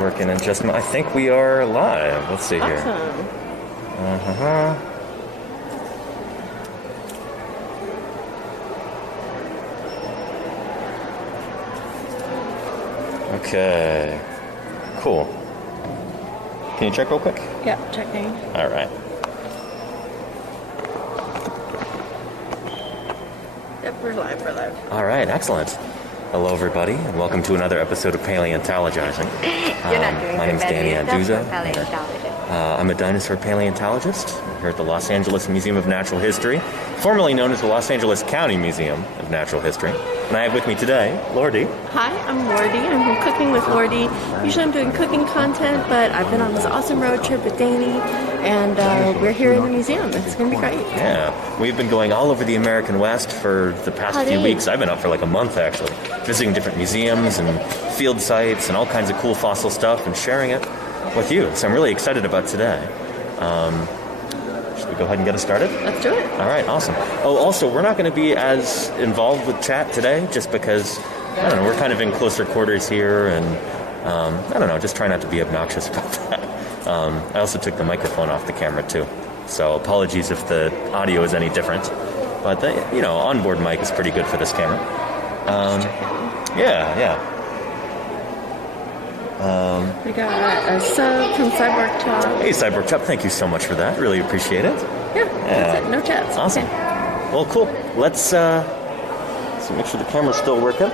Working in just... I think we are live. Let's see here. Awesome. Okay. Cool. Can you check real quick? Yeah, checking. All right. Yep, we're live, All right, excellent. Hello, everybody, and welcome to another episode of Paleontologizing. My name's Danny Anduza. I'm a dinosaur paleontologist here at the Los Angeles Museum of Natural History, formerly known as the Los Angeles County Museum of Natural History. And I have with me today, laurdee. Hi, I'm laurdee. I'm from Cooking with Laurdee. Usually I'm doing cooking content, but I've been on this awesome road trip with Danny, and we're here in the museum. It's going to be great. Yeah, we've been going all over the American West for the past few weeks. I've been up for like a month, actually, visiting different museums and field sites and all kinds of cool fossil stuff and sharing it with you. So I'm really excited about today. Should we go ahead and get us started? Let's do it. All right, awesome. Oh, also, we're not going to be as involved with chat today just because, I don't know, we're kind of in closer quarters here and, I don't know, just try not to be obnoxious about that. I also took the microphone off the camera, too. So apologies if the audio is any different. But, the, onboard mic is pretty good for this camera. Yeah. We got a sub from Cyborg Chop. Hey, Cyborg Chop, thank you so much for that. Really appreciate it. Yeah, that's it. No chats. Awesome. Okay. Well, cool. Let's make sure the camera's still working.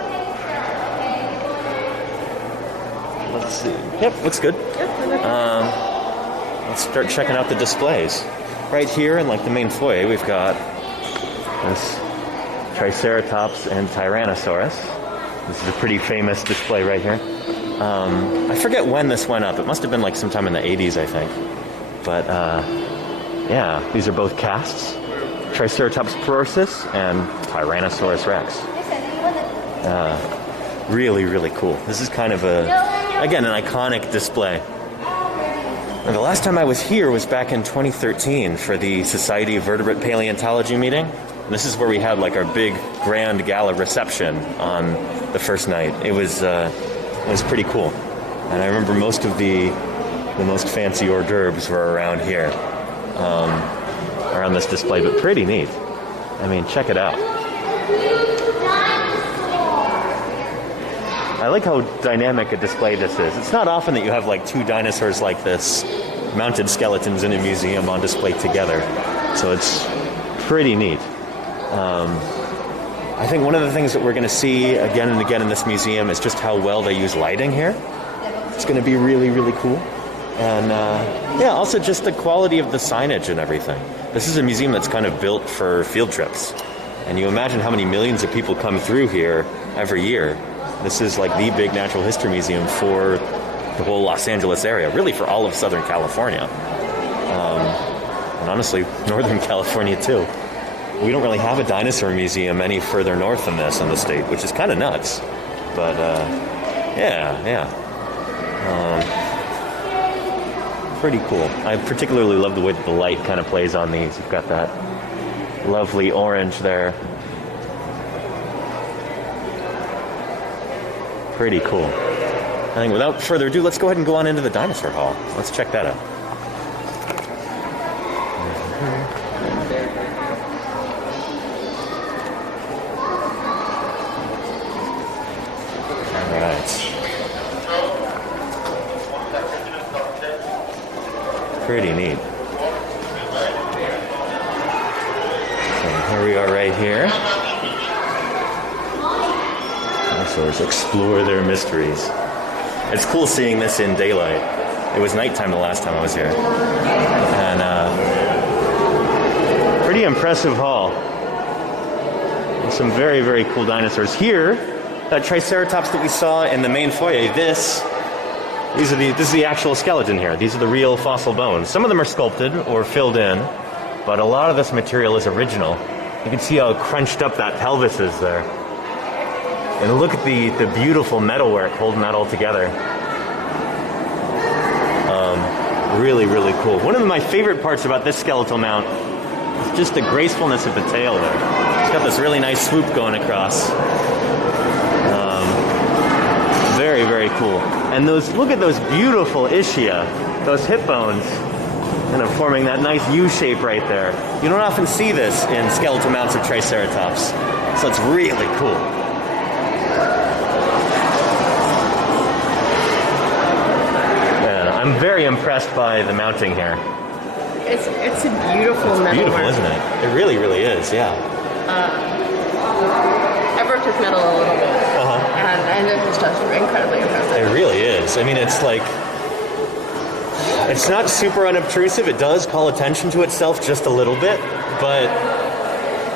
Let's see. Yep, looks good. Yep, let's start checking out the displays. Right here in the main foyer, we've got this Triceratops and Tyrannosaurus. This is a pretty famous display right here. I forget when this went up. It must have been sometime in the 80s, I think. But, yeah, these are both casts. Triceratops prorosus and Tyrannosaurus Rex. Really, really cool. This is kind of again, an iconic display. And the last time I was here was back in 2013 for the Society of Vertebrate Paleontology meeting. And this is where we had our big grand gala reception on the first night. It was pretty cool. And I remember most of the most fancy hors d'oeuvres were around here, around this display, but pretty neat. I mean, check it out. I like how dynamic a display this is. It's not often that you have two dinosaurs like this, mounted skeletons in a museum on display together. So it's pretty neat. I think one of the things that we're going to see again and again in this museum is just how well they use lighting here. It's going to be really, really cool. And, also just the quality of the signage and everything. This is a museum that's kind of built for field trips. And you imagine how many millions of people come through here every year. This is the big natural history museum for the whole Los Angeles area, really for all of Southern California. And honestly, Northern California, too. We don't really have a dinosaur museum any further north than this in the state, which is kind of nuts. But, yeah. Pretty cool. I particularly love the way that the light kind of plays on these. You've got that lovely orange there. Pretty cool. I think without further ado, let's go ahead and go on into the dinosaur hall. Let's check that out. Pretty neat. So here we are right here. Dinosaurs explore their mysteries. It's cool seeing this in daylight. It was nighttime the last time I was here. And pretty impressive hall. And some very, very cool dinosaurs. Here, that Triceratops that we saw in the main foyer, this is the actual skeleton here. These are the real fossil bones. Some of them are sculpted or filled in, but a lot of this material is original. You can see how crunched up that pelvis is there. And look at the beautiful metalwork holding that all together. Really, really cool. One of my favorite parts about this skeletal mount is just the gracefulness of the tail there. It's got this really nice swoop going across. Very, very cool. And look at those beautiful ischia, those hip bones, kind of forming that nice U shape right there. You don't often see this in skeletal mounts of Triceratops, so it's really cool. Yeah, I'm very impressed by the mounting here. It's a beautiful metal. Beautiful, isn't it? It really, really is. Yeah. I've worked with metal a little bit, and it is just incredibly impressive. It really is. I mean, it's like, it's not super unobtrusive. It does call attention to itself just a little bit, but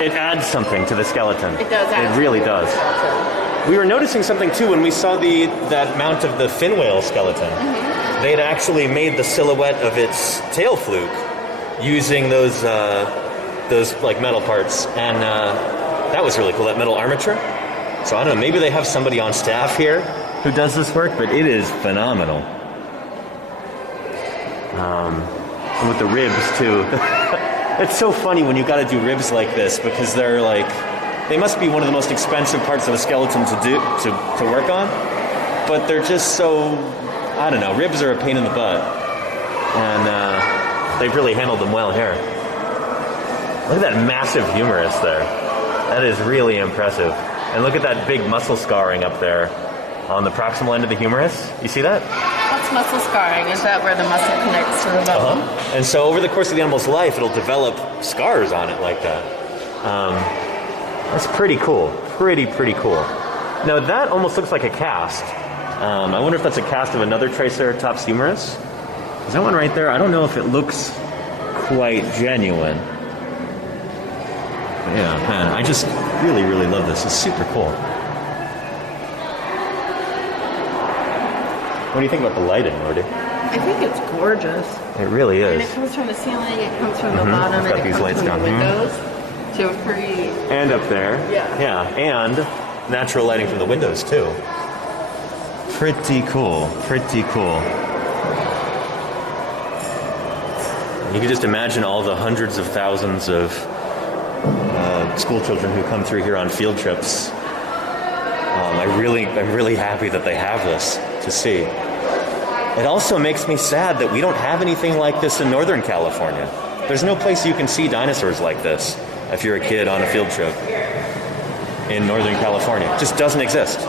it adds something to the skeleton. It does. It really does. We were noticing something too when we saw that mount of the fin whale skeleton. They had actually made the silhouette of its tail fluke using those like metal parts, and that was really cool. That metal armature. So I don't know. Maybe they have somebody on staff here who does this work, but it is phenomenal. And with the ribs too. It's so funny when you got to do ribs like this because they're like, they must be one of the most expensive parts of a skeleton to work on, but they're just so, I don't know, ribs are a pain in the butt, and they've really handled them well here. Look at that massive humerus there. That is really impressive. And look at that big muscle scarring up there on the proximal end of the humerus. You see that? What's muscle scarring? Is that where the muscle connects to the bone? And so over the course of the animal's life, it'll develop scars on it like that. That's pretty cool. Pretty cool. Now that almost looks like a cast. I wonder if that's a cast of another Triceratops humerus. Is that one right there? I don't know if it looks quite genuine. But yeah, man, I just really, really love this. It's super cool. What do you think about the lighting, Lordy? I think it's gorgeous. It really is. And it comes from the ceiling, it comes from the bottom, It's got and it these comes lights from down the here. windows. So pretty... And up there. Yeah. And natural lighting from the windows, too. Pretty cool. Pretty cool. You can just imagine all the hundreds of thousands of school children who come through here on field trips. I'm really happy that they have this to see. It also makes me sad that we don't have anything like this in Northern California. There's no place you can see dinosaurs like this if you're a kid on a field trip in Northern California. It just doesn't exist.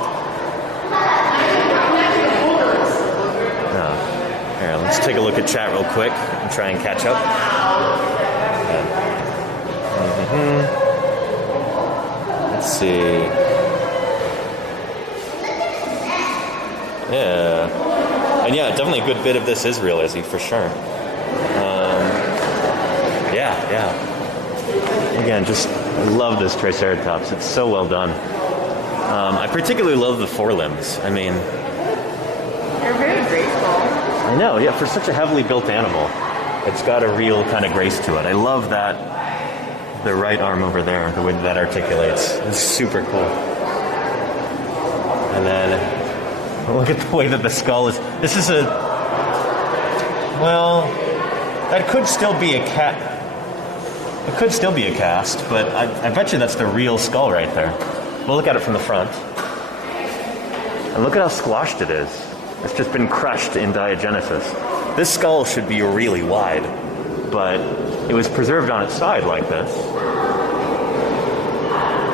Here, let's take a look at chat real quick and try and catch up. Let's see. Yeah. And yeah, definitely a good bit of this is real, Izzy, for sure. Yeah. Again, just I love this Triceratops. It's so well done. I particularly love the forelimbs. I mean... They're very graceful. I know, yeah, for such a heavily built animal, it's got a real kind of grace to it. I love that, the right arm over there, the way that articulates. It's super cool. And then, look at the way that the skull is. This is a, well, that could still be a cat. It could still be a cast, but I bet you that's the real skull right there. We'll look at it from the front. And look at how squashed it is. It's just been crushed in diagenesis. This skull should be really wide, but it was preserved on its side like this.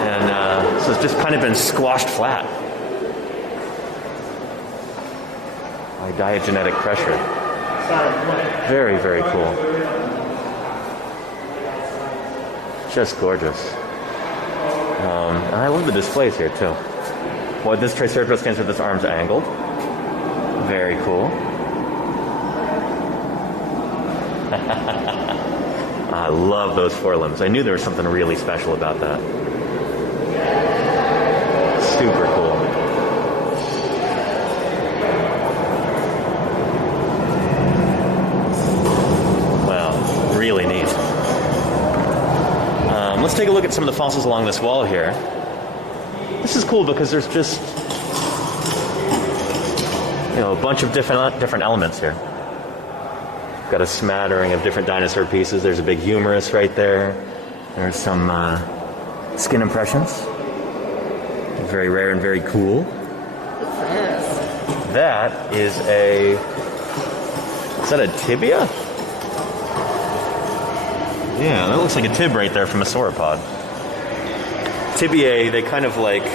And so it's just kind of been squashed flat by diagenetic pressure. Very, very cool. Just gorgeous. And I love the displays here too. Well, this Triceratops stands with its arms angled. Very cool. I love those forelimbs. I knew there was something really special about that. Super cool. Wow, really neat. Let's take a look at some of the fossils along this wall here. This is cool because there's just, you know, a bunch of different elements here. Got a smattering of different dinosaur pieces. There's a big humerus right there. There's some Skin impressions. Very rare and very cool. What's this? That is a... Is that a tibia? Yeah, that looks like a tib right there from a sauropod. Tibiae, they kind of like...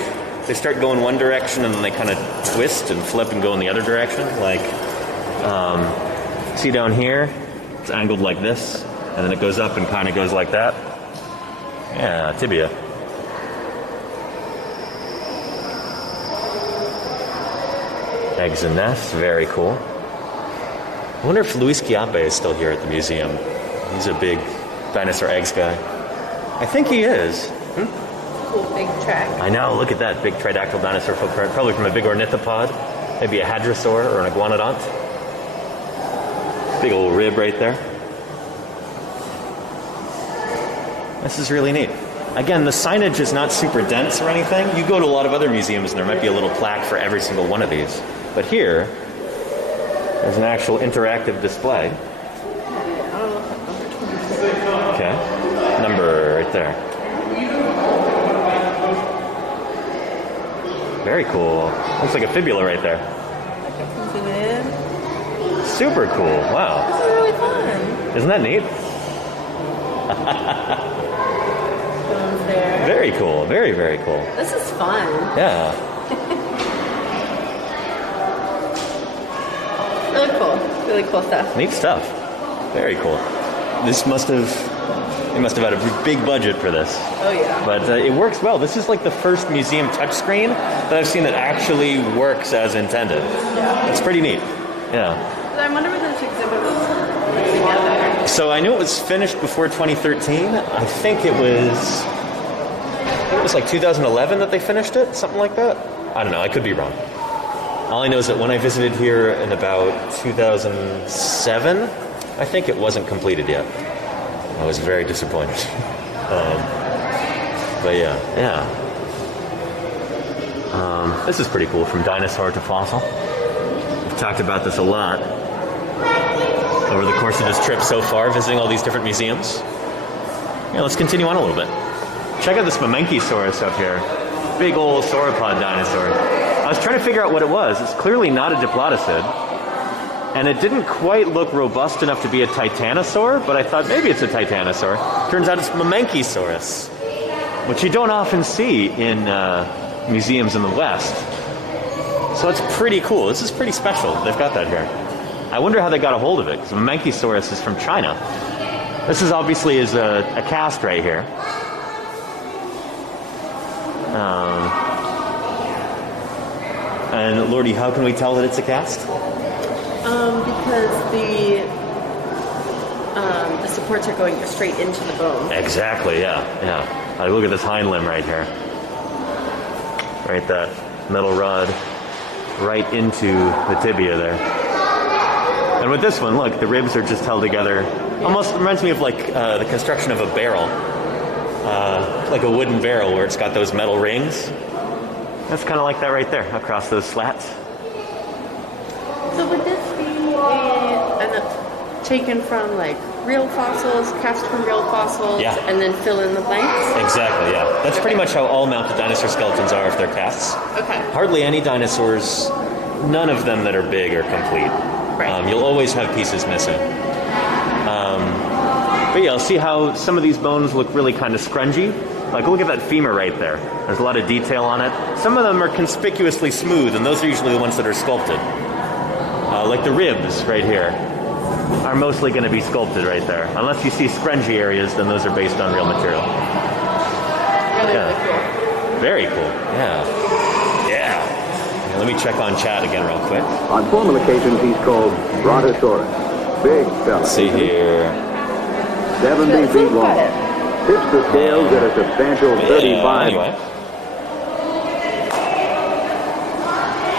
They start going one direction and then they kind of twist and flip and go in the other direction. Like, see down here? It's angled like this. And then it goes up and kind of goes like that. Yeah, tibia. Eggs and nests, very cool. I wonder if Luis Chiappe is still here at the museum. He's a big dinosaur eggs guy. I think he is. Cool big track. I know, look at that big tridactyl dinosaur footprint. Probably from a big ornithopod. Maybe a hadrosaur or an iguanodont. Big old rib right there. This is really neat. Again, the signage is not super dense or anything. You go to a lot of other museums and there might be a little plaque for every single one of these. But here, there's an actual interactive display. Okay. Number right there. Very cool. Looks like a fibula right there. Super cool. Wow. This is really fun. Isn't that neat? There. Very cool. Very, very cool. This is fun. Yeah. Really cool. Really cool stuff. Neat stuff. Very cool. This must have... They must have had a big budget for this. Oh, yeah. But it works well. This is like the first museum touchscreen that I've seen that actually works as intended. Yeah. It's pretty neat. Yeah. I wonder whether this exhibit was together. So I knew it was finished before 2013. I think it was like 2011 that they finished it, something like that. I don't know. I could be wrong. All I know is that when I visited here in about 2007, I think it wasn't completed yet. I was very disappointed. But yeah. This is pretty cool, from dinosaur to fossil. We've talked about this a lot over the course of this trip so far, visiting all these different museums. Yeah, let's continue on a little bit. Check out this Mimisaurus up here. Big old sauropod dinosaur. I was trying to figure out what it was. It's clearly not a diplodocid. And it didn't quite look robust enough to be a titanosaur, but I thought maybe it's a titanosaur. Turns out it's Mimisaurus, which you don't often see in museums in the West. So it's pretty cool. This is pretty special. They've got that here. I wonder how they got a hold of it, because Mimisaurus is from China. This is obviously is a cast right here. And Lordy, how can we tell that it's a cast? Because the supports are going straight into the bone. Exactly, yeah. Look at this hind limb right here. Right, that metal rod right into the tibia there. And with this one, look, the ribs are just held together. Almost reminds me of like the construction of a barrel. Like a wooden barrel where it's got those metal rings. That's kind of like that right there, across those slats. So would this be taken from like real fossils, cast from real fossils, Yeah. and then fill in the blanks? Exactly, yeah. That's pretty much how all mounted dinosaur skeletons are if they're casts. Okay. Hardly any dinosaurs, none of them that are big are complete. Right. You'll always have pieces missing. But yeah, see how some of these bones look really kind of scrungy? Like, look at that femur right there. There's a lot of detail on it. Some of them are conspicuously smooth, and those are usually the ones that are sculpted. Like the ribs right here are mostly going to be sculpted right there. Unless you see scrungy areas, then those are based on real material. Really cool. Very cool. Yeah, let me check on chat again real quick. On formal occasions, he's called Brontosaurus. Big fella. Let's see here. 70 feet long. Tips the scales at a substantial 35. Anyway.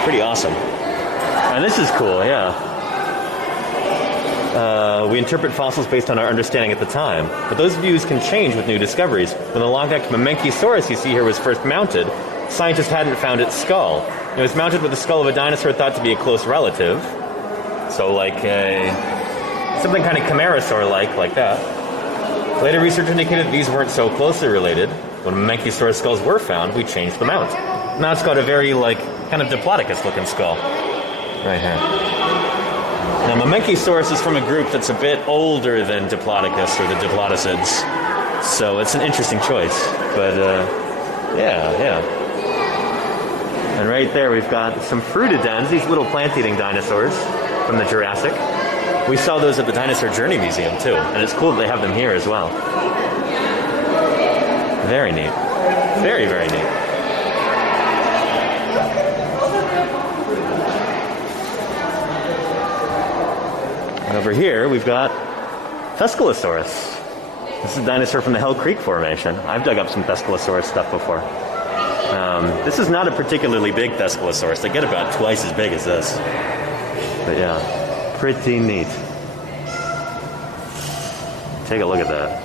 Pretty awesome. And this is cool, yeah. We interpret fossils based on our understanding at the time, but those views can change with new discoveries. When the long-necked Mimisaurus you see here was first mounted, scientists hadn't found its skull. It was mounted with the skull of a dinosaur thought to be a close relative, so like something kind of Chimerosaur-like that. Later research indicated these weren't so closely related. when Mimisaurus skulls were found, we changed them out. Now it's got a very, like, kind of Diplodocus-looking skull. Right here. Now, Mimisaurus is from a group that's a bit older than Diplodocus or the Diplodocids. So it's an interesting choice. But, yeah. And right there we've got some frutodens, these little plant-eating dinosaurs from the Jurassic. We saw those at the Dinosaur Journey Museum, too. And it's cool that they have them here as well. Very neat. Very, very neat. And over here, we've got Thescelosaurus. This is a dinosaur from the Hell Creek Formation. I've dug up some Thescelosaurus stuff before. This is not a particularly big Thescelosaurus. They get about twice as big as this. But yeah, pretty neat. Take a look at that.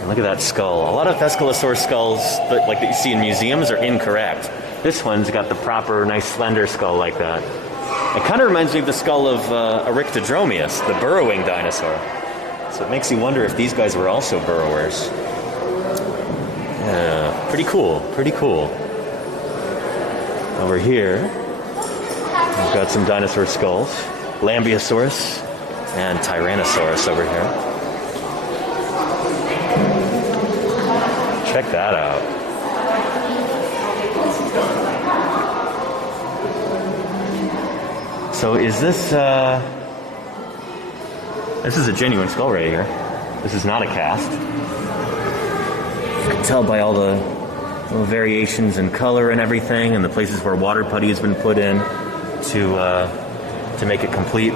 And look at that skull. A lot of Thescelosaurus skulls that you see in museums are incorrect. This one's got the proper, nice, slender skull like that. It kind of reminds me of the skull of Eryctodromius, the burrowing dinosaur. So it makes you wonder if these guys were also burrowers. Yeah, pretty cool, pretty cool. Over here, we've got some dinosaur skulls. Lambeosaurus and Tyrannosaurus over here. Check that out. So is this, this is a genuine skull right here. This is not a cast. You can tell by all the little variations in color and everything, and the places where water putty has been put in to make it complete.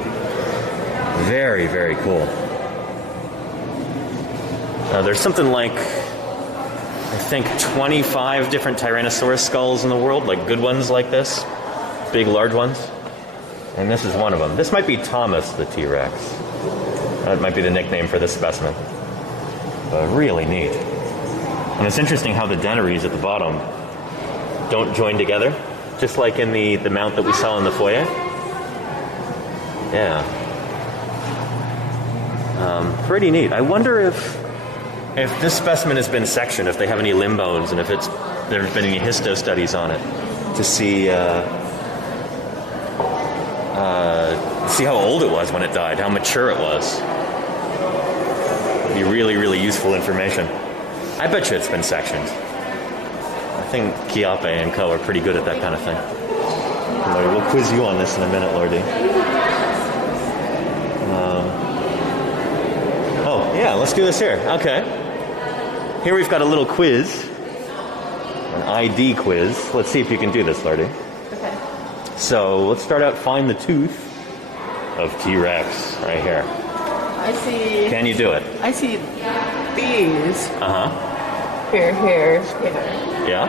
Very, very cool. There's something like, I think, 25 different Tyrannosaurus skulls in the world, like good ones like this, big, large ones. And this is one of them. This might be Thomas the T-Rex. That might be the nickname for this specimen. But really neat. And it's interesting how the dentaries at the bottom don't join together, just like in the mount that we saw in the foyer. Yeah. Pretty neat. I wonder if this specimen has been sectioned, if they have any limb bones, and if there have been any histo studies on it to see how old it was when it died, how mature it was. It'd be really, really useful information. I bet you it's been sectioned. I think Chiappe and co. are pretty good at that kind of thing. We'll quiz you on this in a minute, laurdee. Yeah, let's do this here. Okay. Here we've got a little quiz. An ID quiz. Let's see if you can do this, laurdee. Okay. So let's start out, find the tooth of T-Rex right here. I see. Can you do it? I see these. Uh-huh. Here. Yeah?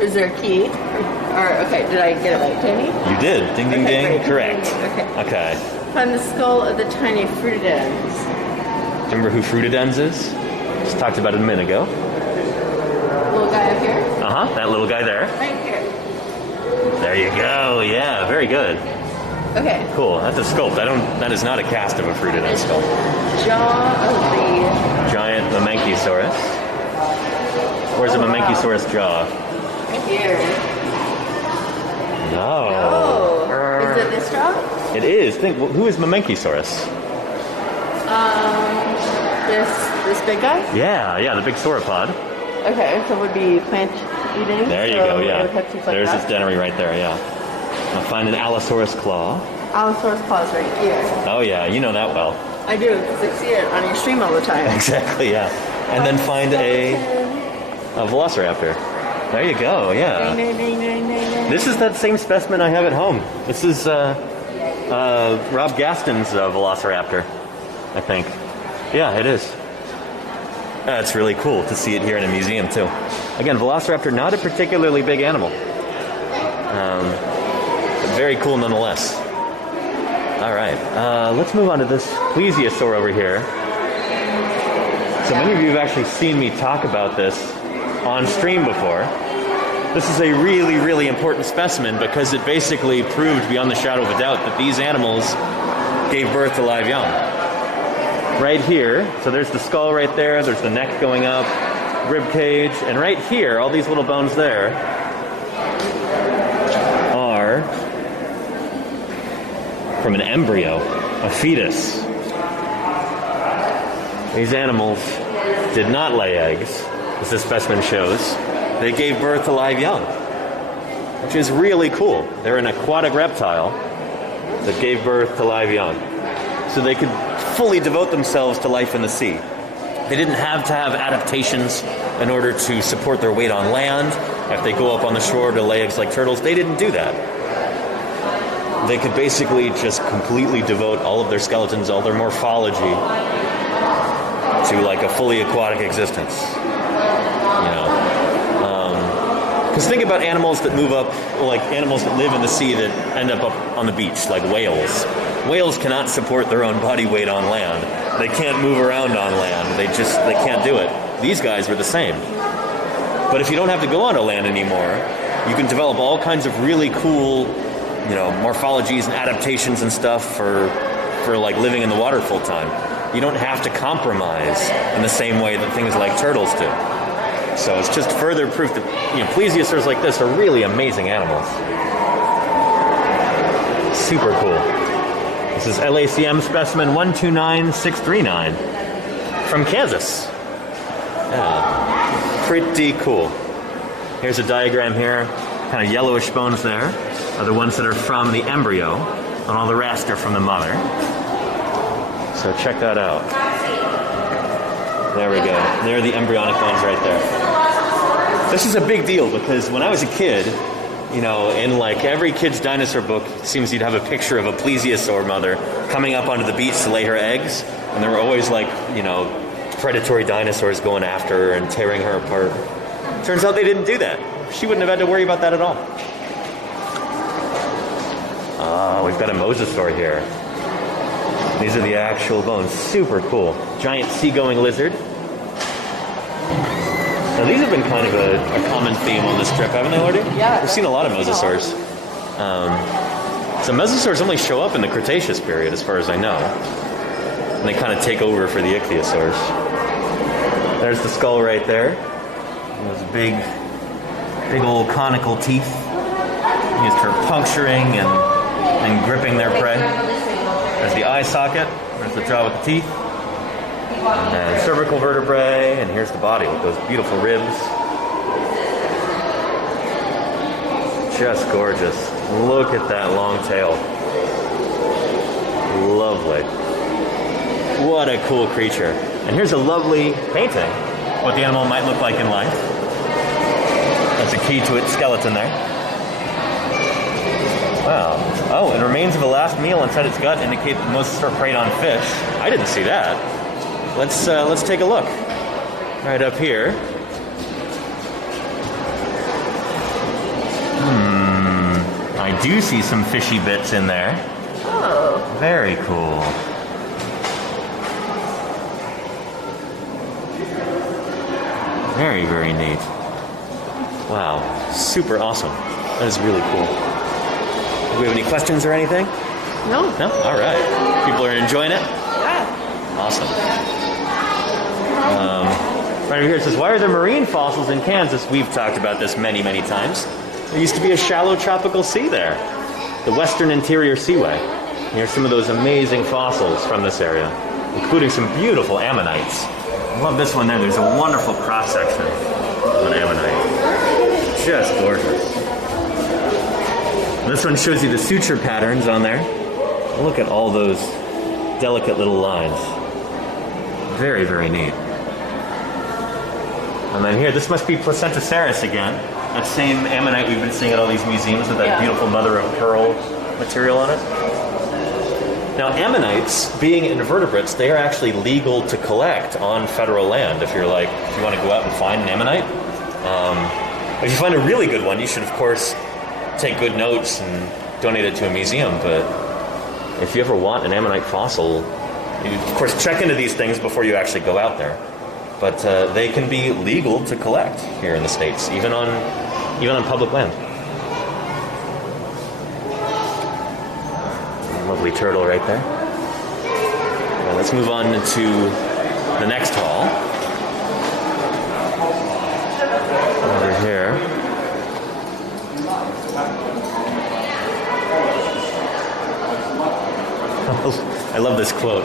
Is there a key? Okay, did I get it right, Danny? You did. Ding, ding, Okay, ding. great. Correct. Okay. Okay. Find the skull of the tiny frutodens. Remember who frutodens is? Just talked about it a minute ago. Little guy up here? Uh-huh. That little guy there. Right here. There you go. Yeah, very good. Okay. Cool. That's a sculpt. That is not a cast of a frutoden skull. Jaw of the Giant Mimisaurus. Where's the Mimisaurus jaw? right here. No. Oh. Is it this jaw? It is. Think. Who is Mimisaurus? This big guy? Yeah, the big sauropod. Okay, so it would be plant eating. There you so go. it Yeah. would have teeth like There's that. its dentary right there. Yeah. I'll find an Allosaurus claw. Allosaurus claws right here. Oh yeah, you know that well. I do, because I see it on your stream all the time. Exactly. Yeah. And then find a Velociraptor. There you go. Yeah. Ding, ding, ding, ding, ding. This is that same specimen I have at home. This is Rob Gaston's Velociraptor, I think. Yeah, it is. It's really cool to see it here in a museum, too. Again, Velociraptor, not a particularly big animal. But very cool nonetheless. All right, let's move on to this Plesiosaur over here. So many of you have actually seen me talk about this on stream before. This is a really, really important specimen because it basically proved beyond the shadow of a doubt that these animals gave birth to live young. Right here, so there's the skull right there, there's the neck going up, rib cage, and right here, all these little bones there are from an embryo, a fetus. These animals did not lay eggs, as this specimen shows. They gave birth to live young, which is really cool. They're an aquatic reptile that gave birth to live young. So they could fully devote themselves to life in the sea. They didn't have to have adaptations in order to support their weight on land. If they go up on the shore to lay eggs like turtles, they didn't do that. They could basically just completely devote all of their skeletons, all their morphology, to like a fully aquatic existence. You know, because think about animals that move up, like animals that live in the sea that end up on the beach, like whales. Whales cannot support their own body weight on land. They can't move around on land. They can't do it. These guys were the same. But if you don't have to go on land anymore, you can develop all kinds of really cool, you know, morphologies and adaptations and stuff for like living in the water full time. You don't have to compromise in the same way that things like turtles do. So it's just further proof that, you know, plesiosaurs like this are really amazing animals. Super cool. This is LACM specimen 129639 from Kansas. Yeah, pretty cool. Here's a diagram here. Kind of yellowish bones there are the ones that are from the embryo, and all the rest are from the mother. So check that out. There we go. There are the embryonic bones right there. This is a big deal because when I was a kid, you know, in like every kid's dinosaur book, it seems you'd have a picture of a plesiosaur mother coming up onto the beach to lay her eggs, and there were always like, you know, predatory dinosaurs going after her and tearing her apart. Turns out they didn't do that. She wouldn't have had to worry about that at all. We've got a mosasaur here. These are the actual bones. Super cool. Giant seagoing lizard. Now these have been kind of a common theme on this trip, haven't they, Laurdee? Yeah. We've seen a lot of mosasaurs. So mosasaurs only show up in the Cretaceous period, as far as I know. And they kind of take over for the ichthyosaurs. There's the skull right there. And those big old conical teeth used for puncturing and gripping their prey. There's the eye socket. There's the jaw with the teeth. And then cervical vertebrae, and here's the body with those beautiful ribs. Just gorgeous. Look at that long tail. Lovely. What a cool creature. And here's a lovely painting of what the animal might look like in life. That's a key to its skeleton there. Wow. Oh, and remains of the last meal inside its gut indicate that Mesosaur preyed on fish. I didn't see that. Let's take a look. Right up here. I do see some fishy bits in there. Oh. Very cool. Very, very neat. Wow. Super awesome. That is really cool. Do we have any questions or anything? No. No? All right. People are enjoying it? Yeah. Awesome. Right over here it says, why are there marine fossils in Kansas? We've talked about this many, many times. There used to be a shallow tropical sea there. The Western Interior Seaway. And here's some of those amazing fossils from this area, including some beautiful ammonites. I love this one there. There's a wonderful cross-section of an ammonite. Just gorgeous. This one shows you the suture patterns on there. Look at all those delicate little lines. Very, very neat. And then here, this must be Plesiosaurus again. That same ammonite we've been seeing at all these museums with that beautiful mother-of-pearl material on it. Now, ammonites, being invertebrates, they are actually legal to collect on federal land if you want to go out and find an ammonite. If you find a really good one, you should, of course, take good notes and donate it to a museum. But if you ever want an ammonite fossil, you, of course, check into these things before you actually go out there. But they can be legal to collect here in the States, even on public land. Lovely turtle right there. Now let's move on to the next hall. I love this quote.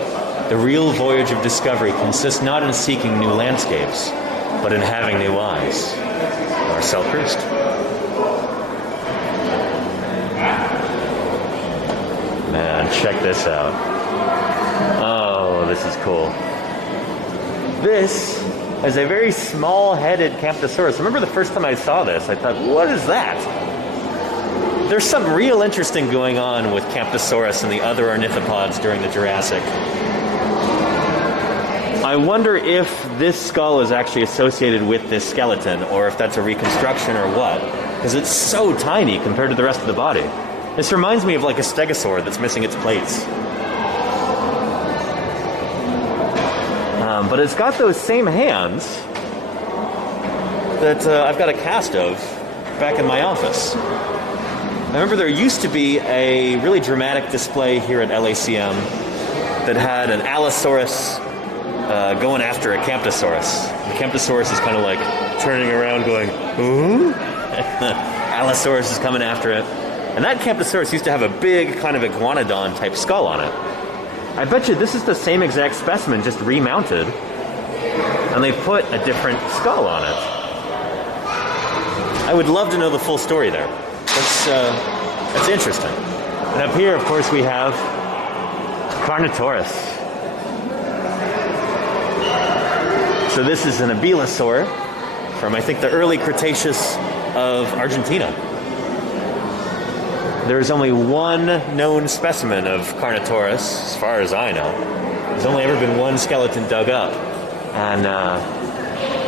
The real voyage of discovery consists not in seeking new landscapes, but in having new eyes. Marcel Proust. Man, check this out. Oh, this is cool. This is a very small-headed Camptosaurus. Remember the first time I saw this, I thought, what is that? There's something real interesting going on with Camptosaurus and the other ornithopods during the Jurassic. I wonder if this skull is actually associated with this skeleton, or if that's a reconstruction or what, because it's so tiny compared to the rest of the body. This reminds me of like a stegosaur that's missing its plates. But it's got those same hands that I've got a cast of back in my office. I remember there used to be a really dramatic display here at LACM that had an Allosaurus going after a Camptosaurus. The Camptosaurus is kind of like turning around going, ooh? Allosaurus is coming after it. And that Camptosaurus used to have a big kind of iguanodon type skull on it. I bet you this is the same exact specimen, just remounted, and they put a different skull on it. I would love to know the full story there. That's interesting. And up here, of course, we have Carnotaurus. So this is an Abelosaur from, I think, the early Cretaceous of Argentina. There's only one known specimen of Carnotaurus, as far as I know. There's only ever been one skeleton dug up. And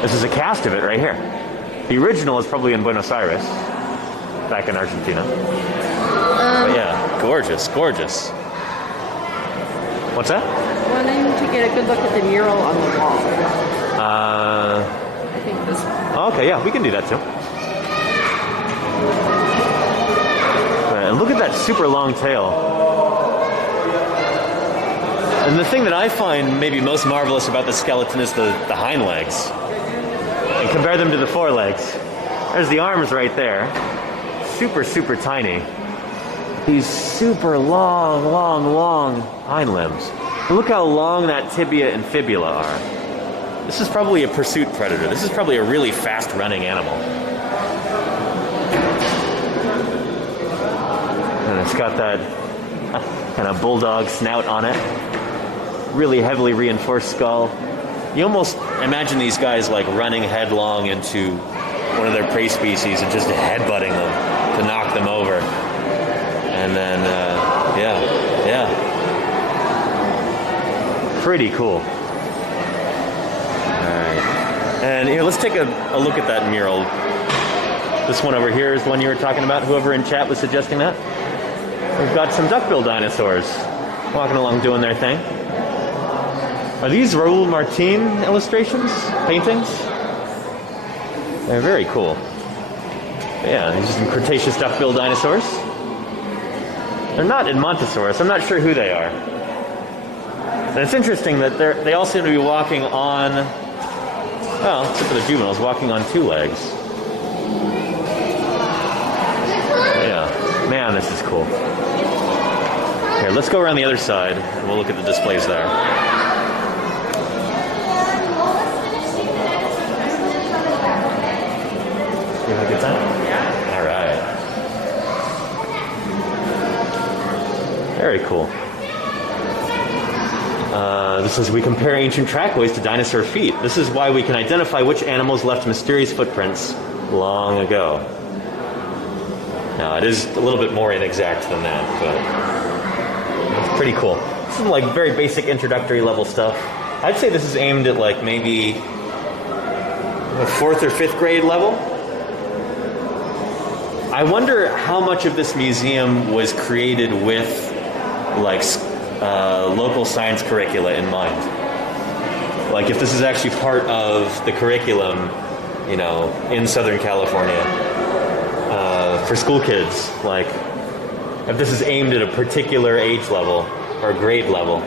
this is a cast of it right here. The original is probably in Buenos Aires, back in Argentina. But yeah, gorgeous, gorgeous. What's that? Wanting to get a good look at the mural on the wall. I think this one. Okay, yeah, we can do that too. And look at that super long tail. And the thing that I find maybe most marvelous about the skeleton is the hind legs. And compare them to the forelegs. There's the arms right there. Super, super tiny. These super long hind limbs. And look how long that tibia and fibula are. This is probably a pursuit predator. This is probably a really fast-running animal. And it's got that kind of bulldog snout on it. Really heavily reinforced skull. You almost imagine these guys like running headlong into one of their prey species and just headbutting them to knock them over. And then, yeah. Pretty cool. Alright. And here, let's take a look at that mural. This one over here is the one you were talking about, whoever in chat was suggesting that. We've got some duckbill dinosaurs walking along doing their thing. Are these Raoul Martin illustrations? Paintings? They're very cool. Yeah, these are some Cretaceous duckbill dinosaurs. They're not in Montosaurus. I'm not sure who they are. And it's interesting that they all seem to be walking on, well, except for the juveniles, walking on two legs. Yeah, man, this is cool. Here, let's go around the other side, and we'll look at the displays there. You have a good time? Yeah. All right. Very cool. This is, we compare ancient trackways to dinosaur feet. This is why we can identify which animals left mysterious footprints long ago. Now, it is a little bit more inexact than that, but it's pretty cool. Some like very basic introductory level stuff. I'd say this is aimed at like maybe a 4th or 5th grade level. I wonder how much of this museum was created with like local science curricula in mind. Like if this is actually part of the curriculum, you know, in Southern California for school kids. Like if this is aimed at a particular age level or grade level.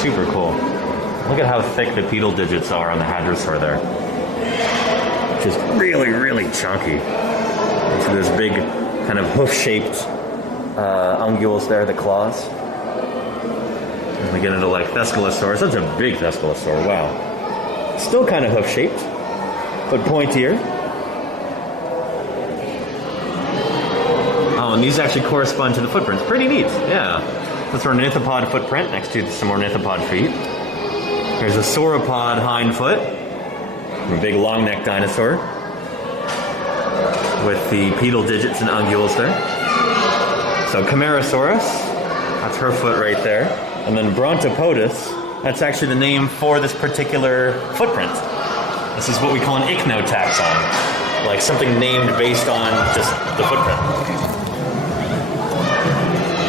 Super cool. Look at how thick the pedal digits are on the hadrosaur there. Just really, really chunky. Into this big kind of hoof-shaped unguals there, the claws. And we get into like Thescelosaurus. That's a big Thescelosaur, wow. Still kind of hoof-shaped, but pointier. Oh, and these actually correspond to the footprints. Pretty neat, yeah. That's our ornithopod footprint next to some ornithopod feet. There's a sauropod hind foot, a big long-necked dinosaur with the pedal digits and unguals there. So Camarasaurus, that's her foot right there. And then Brontopodus, that's actually the name for this particular footprint. This is what we call an ichnotaxon, like something named based on just the footprint.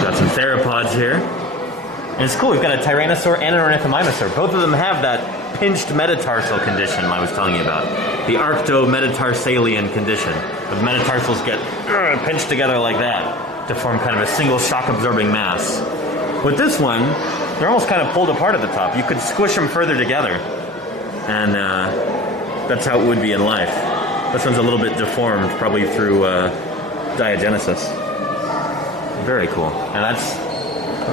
Got some theropods here. And it's cool, we've got a Tyrannosaur and an Ornithomimosaur. Both of them have that pinched metatarsal condition I was telling you about. The arctometatarsalia condition. The metatarsals get pinched together like that to form kind of a single shock-absorbing mass. With this one, they're almost kind of pulled apart at the top. You could squish them further together. And that's how it would be in life. This one's a little bit deformed, probably through diagenesis. Very cool. And that's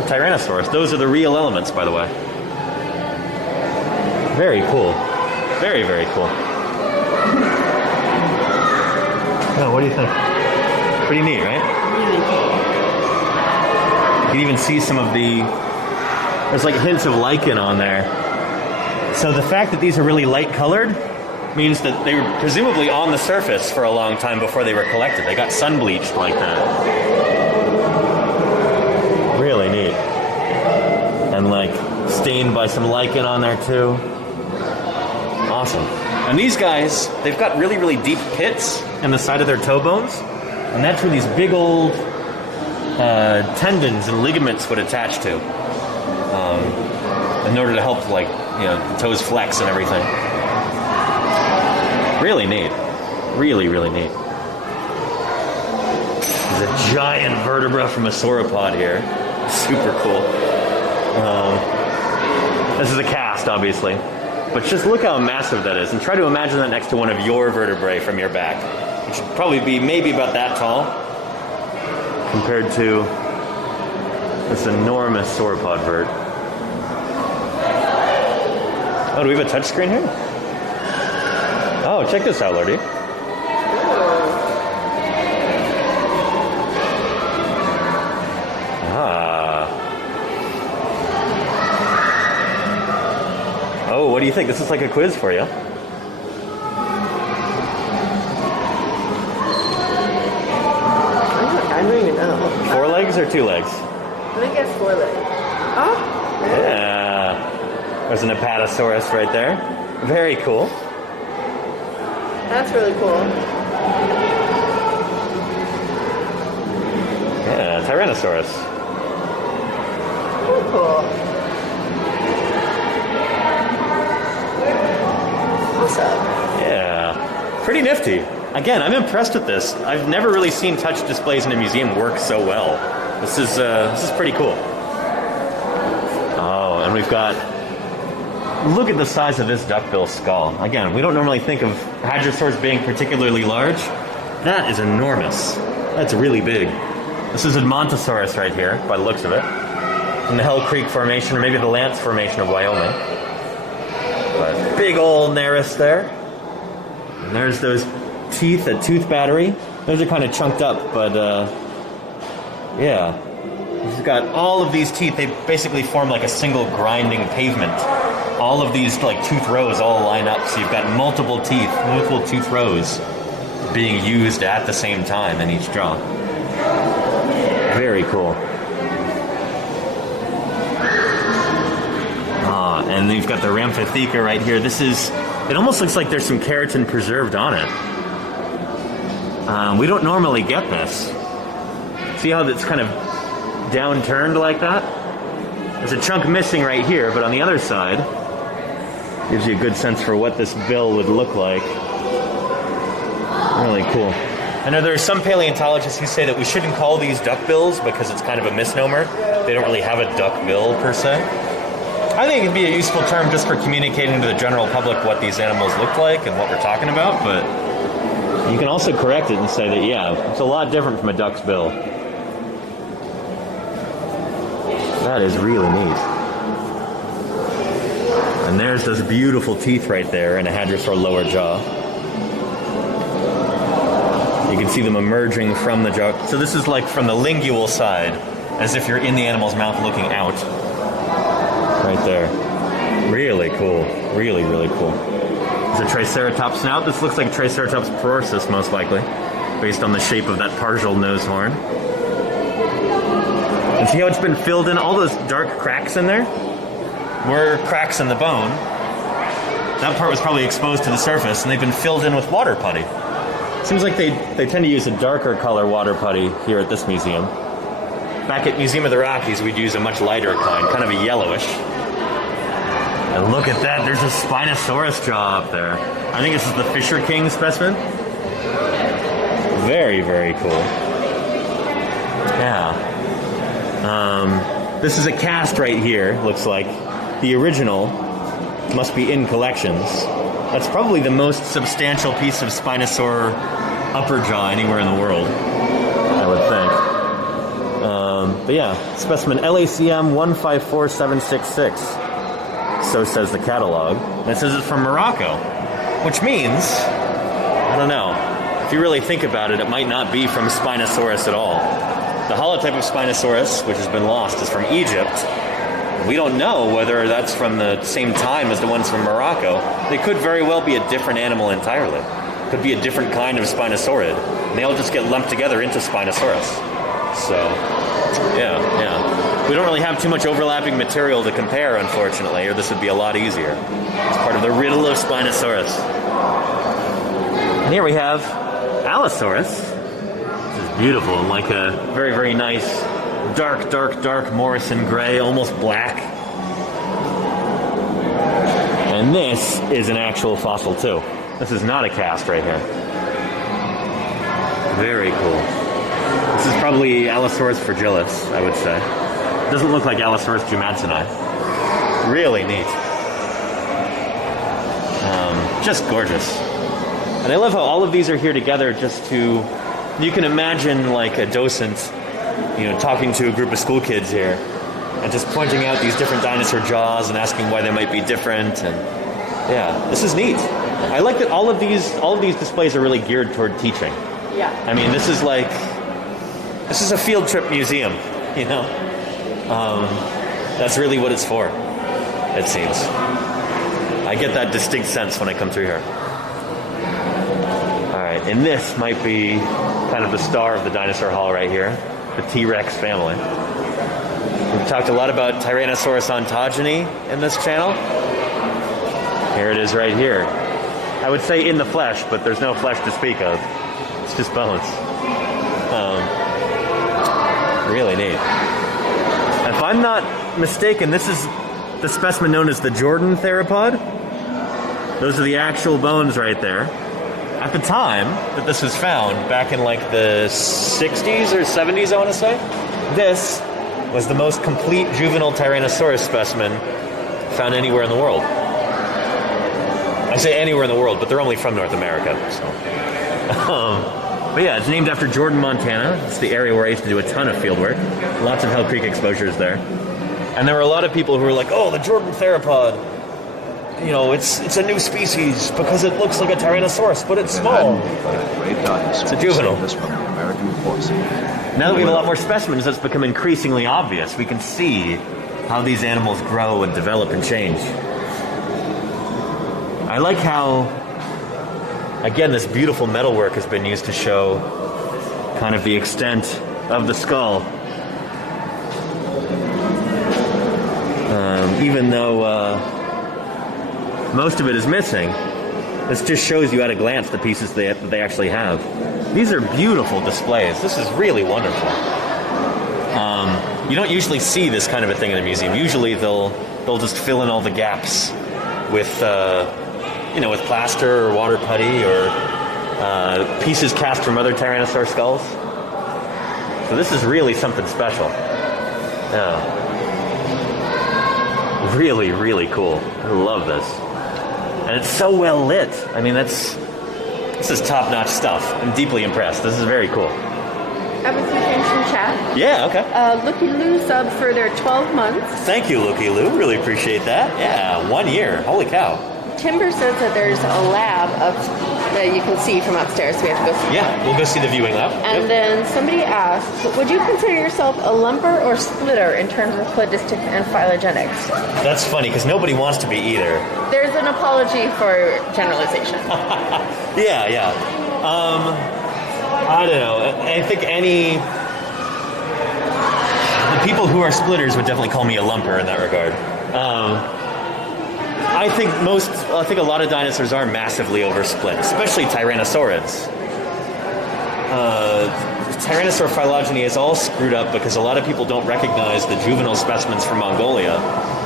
Tyrannosaurus. Those are the real elements, by the way. Very cool. Very, very cool. Oh, what do you think? Pretty neat, right? Really cool. You can even see some of the... There's like hints of lichen on there. So the fact that these are really light colored means that they were presumably on the surface for a long time before they were collected. They got sun bleached like that. Really neat. And like stained by some lichen on there too. Awesome. And these guys, they've got really, really deep pits in the side of their toe bones. And that's where these big old tendons and ligaments would attach to. In order to help, like, you know, the toes flex and everything. Really neat. Really, really neat. There's a giant vertebra from a sauropod here. Super cool. This is a cast, obviously. But just look how massive that is. And try to imagine that next to one of your vertebrae from your back. It should probably be maybe about that tall compared to this enormous sauropod vert. Oh, do we have a touchscreen here? Oh, check this out, Laurdee. Ah. Oh, what do you think? This is like a quiz for you. I don't even know. 4 legs or 2 legs? I think it's 4 legs. Oh? Yeah. There's an Apatosaurus right there. Very cool. That's really cool. Yeah, Tyrannosaurus. Really cool. Awesome. Yeah. Pretty nifty. Again, I'm impressed with this. I've never really seen touch displays in a museum work so well. This is pretty cool. Oh, and we've got... Look at the size of this duckbill skull. Again, we don't normally think of hadrosaurs being particularly large. That is enormous. That's really big. This is Edmontosaurus right here, by the looks of it. In the Hell Creek Formation, or maybe the Lance Formation of Wyoming. But big old Nerus there. And there's those teeth, a tooth battery. Those are kind of chunked up, but yeah. You've got all of these teeth. They basically form like a single grinding pavement. All of these like tooth rows all line up, so you've got multiple teeth, multiple tooth rows being used at the same time in each jaw. Very cool. And you've got the Ramphotheca right here. This is, it almost looks like there's some keratin preserved on it. We don't normally get this. See how it's kind of downturned like that? There's a chunk missing right here, but on the other side, gives you a good sense for what this bill would look like. Really cool. I know there are some paleontologists who say that we shouldn't call these duckbills because it's kind of a misnomer. They don't really have a duckbill per se. I think it'd be a useful term just for communicating to the general public what these animals look like and what we're talking about, but you can also correct it and say that, yeah, it's a lot different from a duck's bill. That is really neat. And there's those beautiful teeth right there and a hadrosaur lower jaw. You can see them emerging from the jaw. So this is like from the lingual side, as if you're in the animal's mouth looking out. Right there. Really cool. Really, really cool. There's a Triceratops snout. This looks like Triceratops prorsus, most likely, based on the shape of that partial nose horn. And see how it's been filled in? All those dark cracks in there were cracks in the bone. That part was probably exposed to the surface, and they've been filled in with water putty. Seems like they tend to use a darker color water putty here at this museum. Back at Museum of the Rockies, we'd use a much lighter kind, kind of a yellowish. And look at that, there's a Spinosaurus jaw up there. I think this is the Fisher King specimen. Very, very cool. Yeah. This is a cast right here, looks like. The original must be in collections. That's probably the most substantial piece of Spinosaur upper jaw anywhere in the world, I would think. But yeah, specimen LACM 154766. So says the catalog. And it says it's from Morocco, which means, I don't know, if you really think about it, it might not be from Spinosaurus at all. The holotype of Spinosaurus, which has been lost, is from Egypt. We don't know whether that's from the same time as the ones from Morocco. They could very well be a different animal entirely. Could be a different kind of Spinosaurid. And they all just get lumped together into Spinosaurus. So, yeah. We don't really have too much overlapping material to compare, unfortunately, or this would be a lot easier. It's part of the riddle of Spinosaurus. And here we have Allosaurus. This is beautiful, like a very, very nice dark Morrison gray, almost black. And this is an actual fossil too. This is not a cast right here. Very cool. This is probably Allosaurus fragilis, I would say. Doesn't look like Allosaurus jumadsoni. Really neat. Just gorgeous. And I love how all of these are here together just to, you can imagine like a docent, talking to a group of school kids here and just pointing out these different dinosaur jaws and asking why they might be different. And yeah, this is neat. I like that all of these displays are really geared toward teaching. Yeah. I mean, this is a field trip museum, That's really what it's for, it seems. I get that distinct sense when I come through here. All right, and this might be kind of the star of the dinosaur hall right here. The TRex family. We've talked a lot about Tyrannosaurus ontogeny in this channel. Here it is right here. I would say in the flesh, but there's no flesh to speak of. It's just bones. Really neat. If I'm not mistaken, this is the specimen known as the Jordan therapod. Those are the actual bones right there. At the time that this was found, back in like the 60s or 70s, I want to say, this was the most complete juvenile Tyrannosaurus specimen found anywhere in the world. I say anywhere in the world, but they're only from North America. So. But yeah, it's named after Jordan, Montana. It's the area where I used to do a ton of field work. Lots of Hell Creek exposures there. And there were a lot of people who were like, oh, the Jordan therapod. It's a new species because it looks like a Tyrannosaurus, but it's small. It's a juvenile. Now that we have a lot more specimens, that's become increasingly obvious. We can see how these animals grow and develop and change. I like how, again, this beautiful metalwork has been used to show kind of the extent of the skull. Even though most of it is missing, this just shows you at a glance the pieces that they actually have. These are beautiful displays. This is really wonderful. You don't usually see this kind of a thing in a museum. Usually they'll just fill in all the gaps with with plaster or water putty or pieces cast from other Tyrannosaur skulls. So this is really something special. Yeah. Really, really cool. I love this. And it's so well lit. I mean, this is top-notch stuff. I'm deeply impressed. This is very cool. have a few things from chat. Yeah, okay. Looky Lou sub for their 12 months. Thank you, Looky Lou. Really appreciate that. Yeah, 1 year. Holy cow. Timber says that there's a lab up that you can see from upstairs. So we have to go see. Yeah, we'll go see the viewing lab. And then somebody asked, would you consider yourself a lumper or splitter in terms of cladistic and phylogenics? That's funny because nobody wants to be either. There's an apology for generalization. Yeah. I don't know. I think the people who are splitters would definitely call me a lumper in that regard. I think a lot of dinosaurs are massively oversplit, especially Tyrannosaurids. Tyrannosaur phylogeny is all screwed up because a lot of people don't recognize the juvenile specimens from Mongolia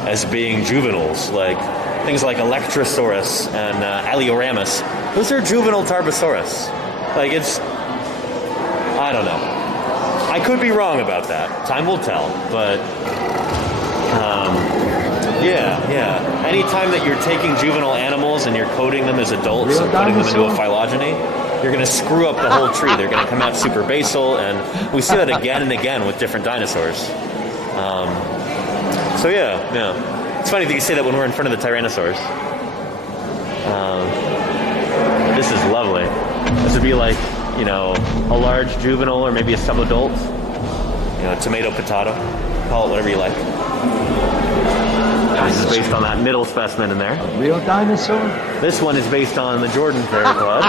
as being juveniles, like things like Electrosaurus and Allosaurus. Those are juvenile Tarbosaurus. Like, I don't know. I could be wrong about that. Time will tell, but yeah. Anytime that you're taking juvenile animals and you're coding them as adults and putting them into a phylogeny, you're going to screw up the whole tree. They're going to come out super basal, and we see that again and again with different dinosaurs. So yeah. It's funny that you say that when we're in front of the Tyrannosaurs. This is lovely. This would be like, a large juvenile or maybe a subadult. Tomato, potato. Call it whatever you like. This is based on that middle specimen in there. A real dinosaur? This one is based on the Jordan therapod.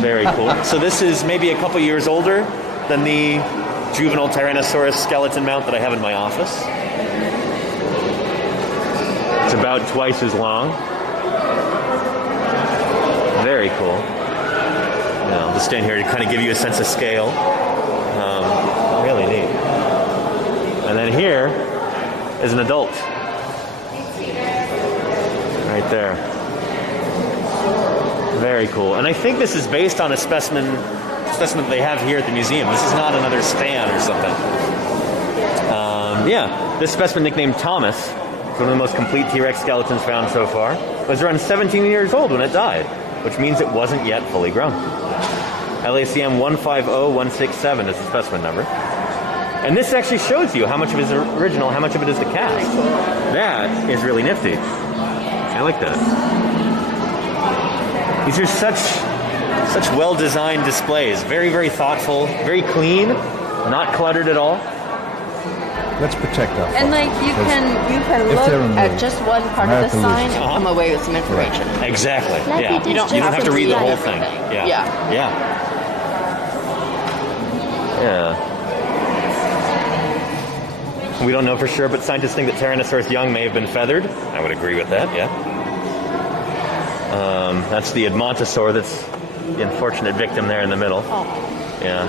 Very cool. So this is maybe a couple years older than the juvenile Tyrannosaurus skeleton mount that I have in my office. It's about twice as long. Very cool. I'll just stand here to kind of give you a sense of scale. Really neat. And then here is an adult. Right there. Very cool. And I think this is based on a specimen that they have here at the museum. This is not another span or something. This specimen, nicknamed Thomas, is one of the most complete T-Rex skeletons found so far. It was around 17 years old when it died, which means it wasn't yet fully grown. LACM 150167 is the specimen number. And this actually shows you how much of it is original, how much of it is the cast. That is really nifty. I like that. These are such well-designed displays. Very, very thoughtful, very clean, not cluttered at all. Let's protect our And you can look at just one part of the sign and come away with some information. Right. Exactly. Yeah. You don't have to read the whole thing. Yeah. We don't know for sure, but scientists think that Tyrannosaurus young may have been feathered. I would agree with that, yeah. That's the Edmontosaur that's the unfortunate victim there in the middle. Oh. Yeah.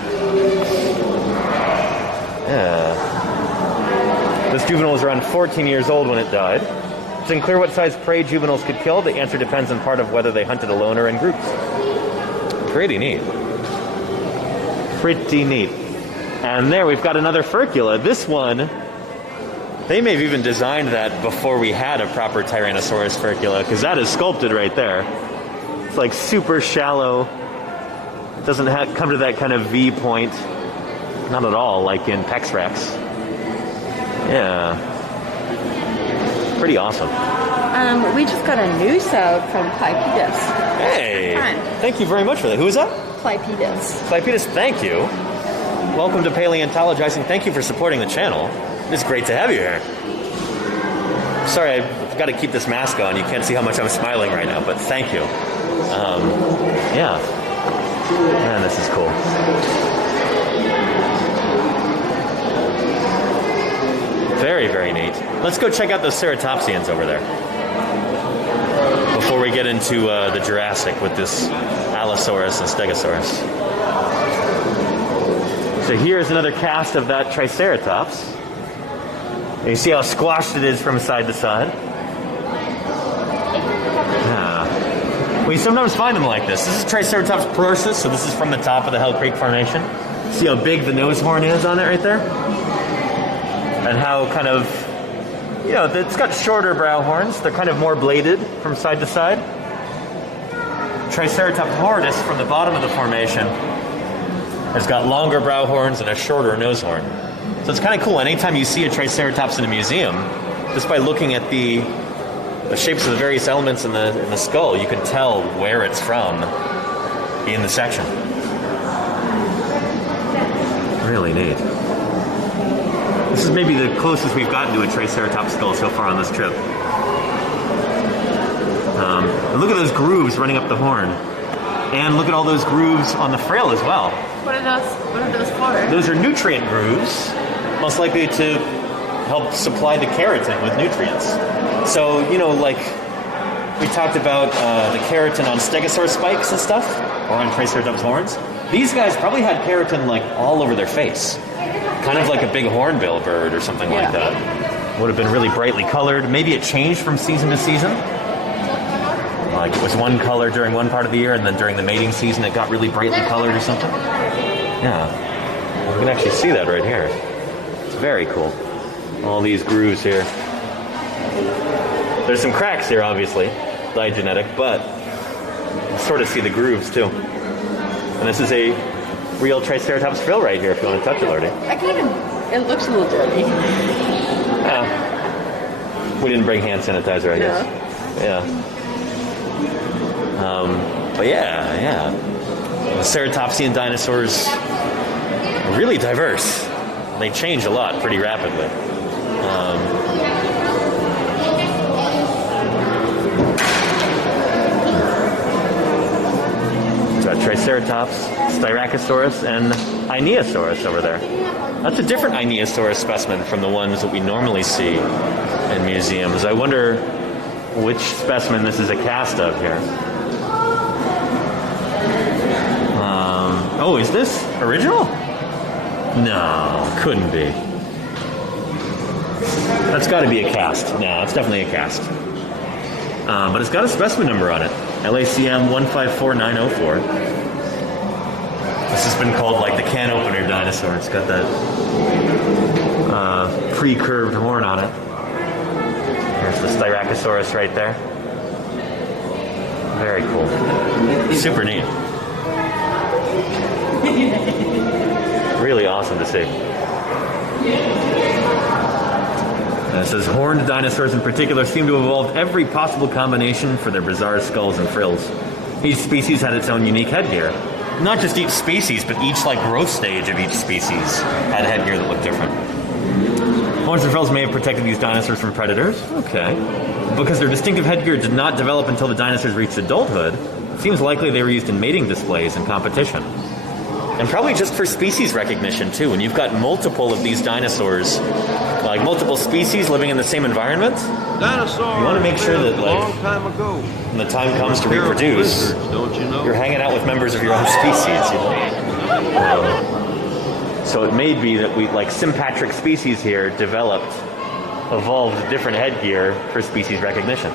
This juvenile was around 14 years old when it died. It's unclear what size prey juveniles could kill. The answer depends on part of whether they hunted alone or in groups. Pretty neat. Pretty neat. And there we've got another furcula. This one, they may have even designed that before we had a proper Tyrannosaurus furcula, because that is sculpted right there. It's like super shallow. It doesn't come to that kind of V point. Not at all, like in Pex Rex. Yeah. Pretty awesome. We just got a new sub from Clypeus. Hey! Thank you very much for that. Who is that? Clypeus. Clypeus, thank you. Welcome to Paleontologizing. Thank you for supporting the channel. It's great to have you here. Sorry, I've got to keep this mask on. You can't see how much I'm smiling right now, but thank you. Yeah. Man, this is cool. Very, very neat. Let's go check out those ceratopsians over there before we get into the Jurassic with this Allosaurus and Stegosaurus. So here's another cast of that Triceratops. And you see how squashed it is from side to side. We sometimes find them like this. This is Triceratops prorsus, so this is from the top of the Hell Creek Formation. See how big the nose horn is on it right there? And how kind of, it's got shorter brow horns. They're kind of more bladed from side to side. Triceratops horridus from the bottom of the formation has got longer brow horns and a shorter nose horn. So it's kind of cool. Anytime you see a Triceratops in a museum, just by looking at the shapes of the various elements in the skull, you can tell where it's from in the section. Really neat. This is maybe the closest we've gotten to a Triceratops skull so far on this trip. And look at those grooves running up the horn. And look at all those grooves on the frill as well. What are those for? Those are nutrient grooves, most likely to help supply the keratin with nutrients. So, you know, like we talked about the keratin on stegosaur spikes and stuff, or on Triceratops horns. These guys probably had keratin like all over their face. Kind of like a big hornbill bird or something like that. Would have been really brightly colored. Maybe it changed from season to season. Like it was one color during one part of the year, and then during the mating season it got really brightly colored or something. Yeah. You can actually see that right here. It's very cool. All these grooves here. There's some cracks here, obviously. Diagenetic, but you sort of see the grooves too. And this is a real Triceratops frill right here if you want to touch it, Lordy. I can even... It looks a little dirty. Yeah. We didn't bring hand sanitizer, I guess. No. Yeah. But yeah. The ceratopsian dinosaurs are really diverse. They change a lot pretty rapidly. We've got Triceratops, Styracosaurus, and Iosaurus over there. That's a different Iosaurus specimen from the ones that we normally see in museums. I wonder which specimen this is a cast of here. Oh, is this original? No, couldn't be. That's got to be a cast. No, it's definitely a cast. But it's got a specimen number on it. LACM 154904. This has been called like the can opener dinosaur. It's got that pre-curved horn on it. There's the Styracosaurus right there. Very cool. Super neat. Really awesome to see. And it says, horned dinosaurs in particular seem to have evolved every possible combination for their bizarre skulls and frills. Each species had its own unique headgear. Not just each species, but each like growth stage of each species had a headgear that looked different. Horns and frills may have protected these dinosaurs from predators. Okay. Because their distinctive headgear did not develop until the dinosaurs reached adulthood, it seems likely they were used in mating displays and competition. And probably just for species recognition, too. When you've got multiple of these dinosaurs, like multiple species living in the same environment, Dinosaurs you want to make sure that, like, long time ago, when the time comes to reproduce, don't you know? you're hanging out with members of your own species, you know? So it may be that we, like, sympatric species here evolved different headgear for species recognition.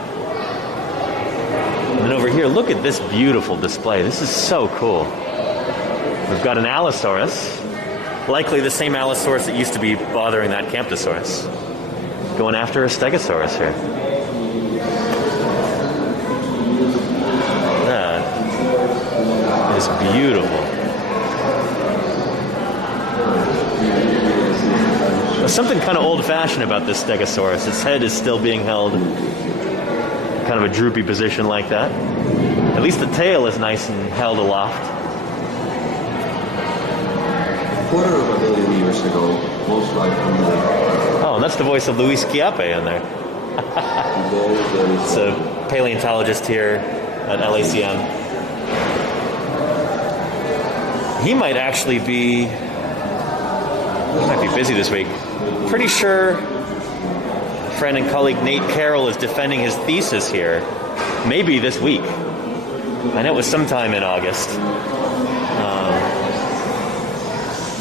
And then over here, look at this beautiful display. This is so cool. We've got an Allosaurus, likely the same Allosaurus that used to be bothering that Camptosaurus, going after a Stegosaurus here. That is beautiful. There's something kind of old-fashioned about this Stegosaurus. Its head is still being held in kind of a droopy position like that. At least the tail is nice and held aloft. Quarter of a billion years ago, most likely. Oh, that's the voice of Luis Chiappe in there. It's a paleontologist here at LACM. He might actually be... He might be busy this week. Pretty sure friend and colleague Nate Carroll is defending his thesis here. Maybe this week. I know it was sometime in August.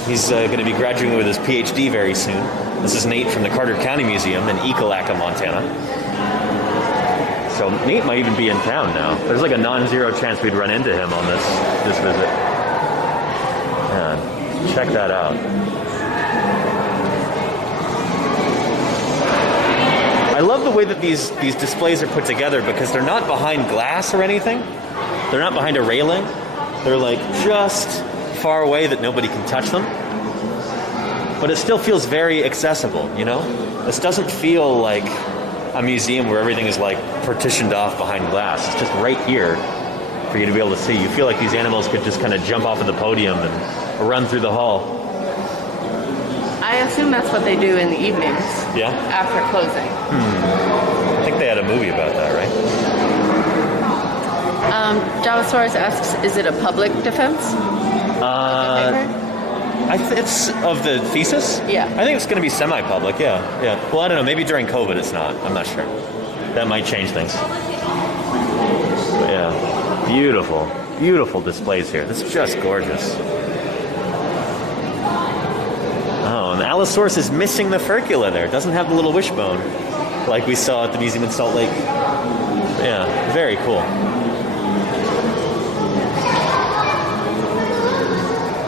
He's going to be graduating with his PhD very soon. This is Nate from the Carter County Museum in Ekalaka, Montana. So Nate might even be in town now. There's like a non-zero chance we'd run into him on this visit. Yeah, check that out. I love the way that these displays are put together because they're not behind glass or anything. They're not behind a railing. They're like just far away that nobody can touch them. But it still feels very accessible, you know? This doesn't feel like a museum where everything is like partitioned off behind glass. It's just right here for you to be able to see. You feel like these animals could just kind of jump off of the podium and run through the hall. I assume that's what they do in the evenings. Yeah? After closing. I think they had a movie about that, right? Javasaurus asks, is it a public defense? It's of the thesis? Yeah. I think it's going to be semi-public, yeah. Well, I don't know. Maybe during COVID it's not. I'm not sure. That might change things. But yeah. Beautiful. Beautiful displays here. This is just gorgeous. Oh, and the Allosaurus is missing the furcula there. It doesn't have the little wishbone like we saw at the museum in Salt Lake. Yeah, very cool.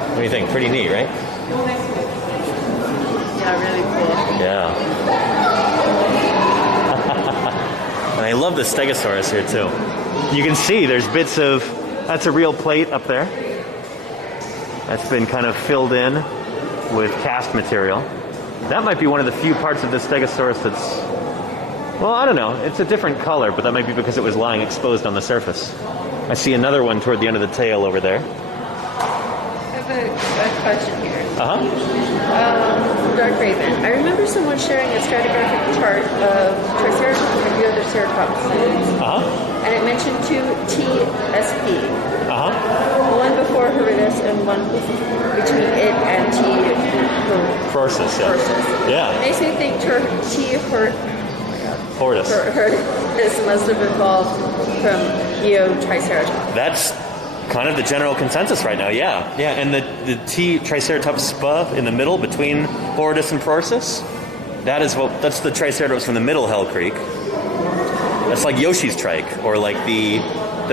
What do you think? Pretty neat, right? Yeah, really cool. Yeah. And I love the Stegosaurus here, too. You can see there's bits of... That's a real plate up there. That's been kind of filled in with cast material. That might be one of the few parts of the Stegosaurus that's... Well, I don't know. It's a different color, but that might be because it was lying exposed on the surface. I see another one toward the end of the tail over there. I have a question here. Dark Raven. I remember someone sharing a stratigraphic chart of Triceratops and the other ceratops. And it mentioned two TSP. One before Horridus and one between it and T. Prorsus, yeah. Yeah. It makes me think T. Horridus. Horridus must have evolved from Triceratops. That's kind of the general consensus right now, yeah. And the T Triceratops spa in the middle between Horridus and Prorsus, that's the Triceratops from the middle Hell Creek. That's like Yoshi's trike, or like the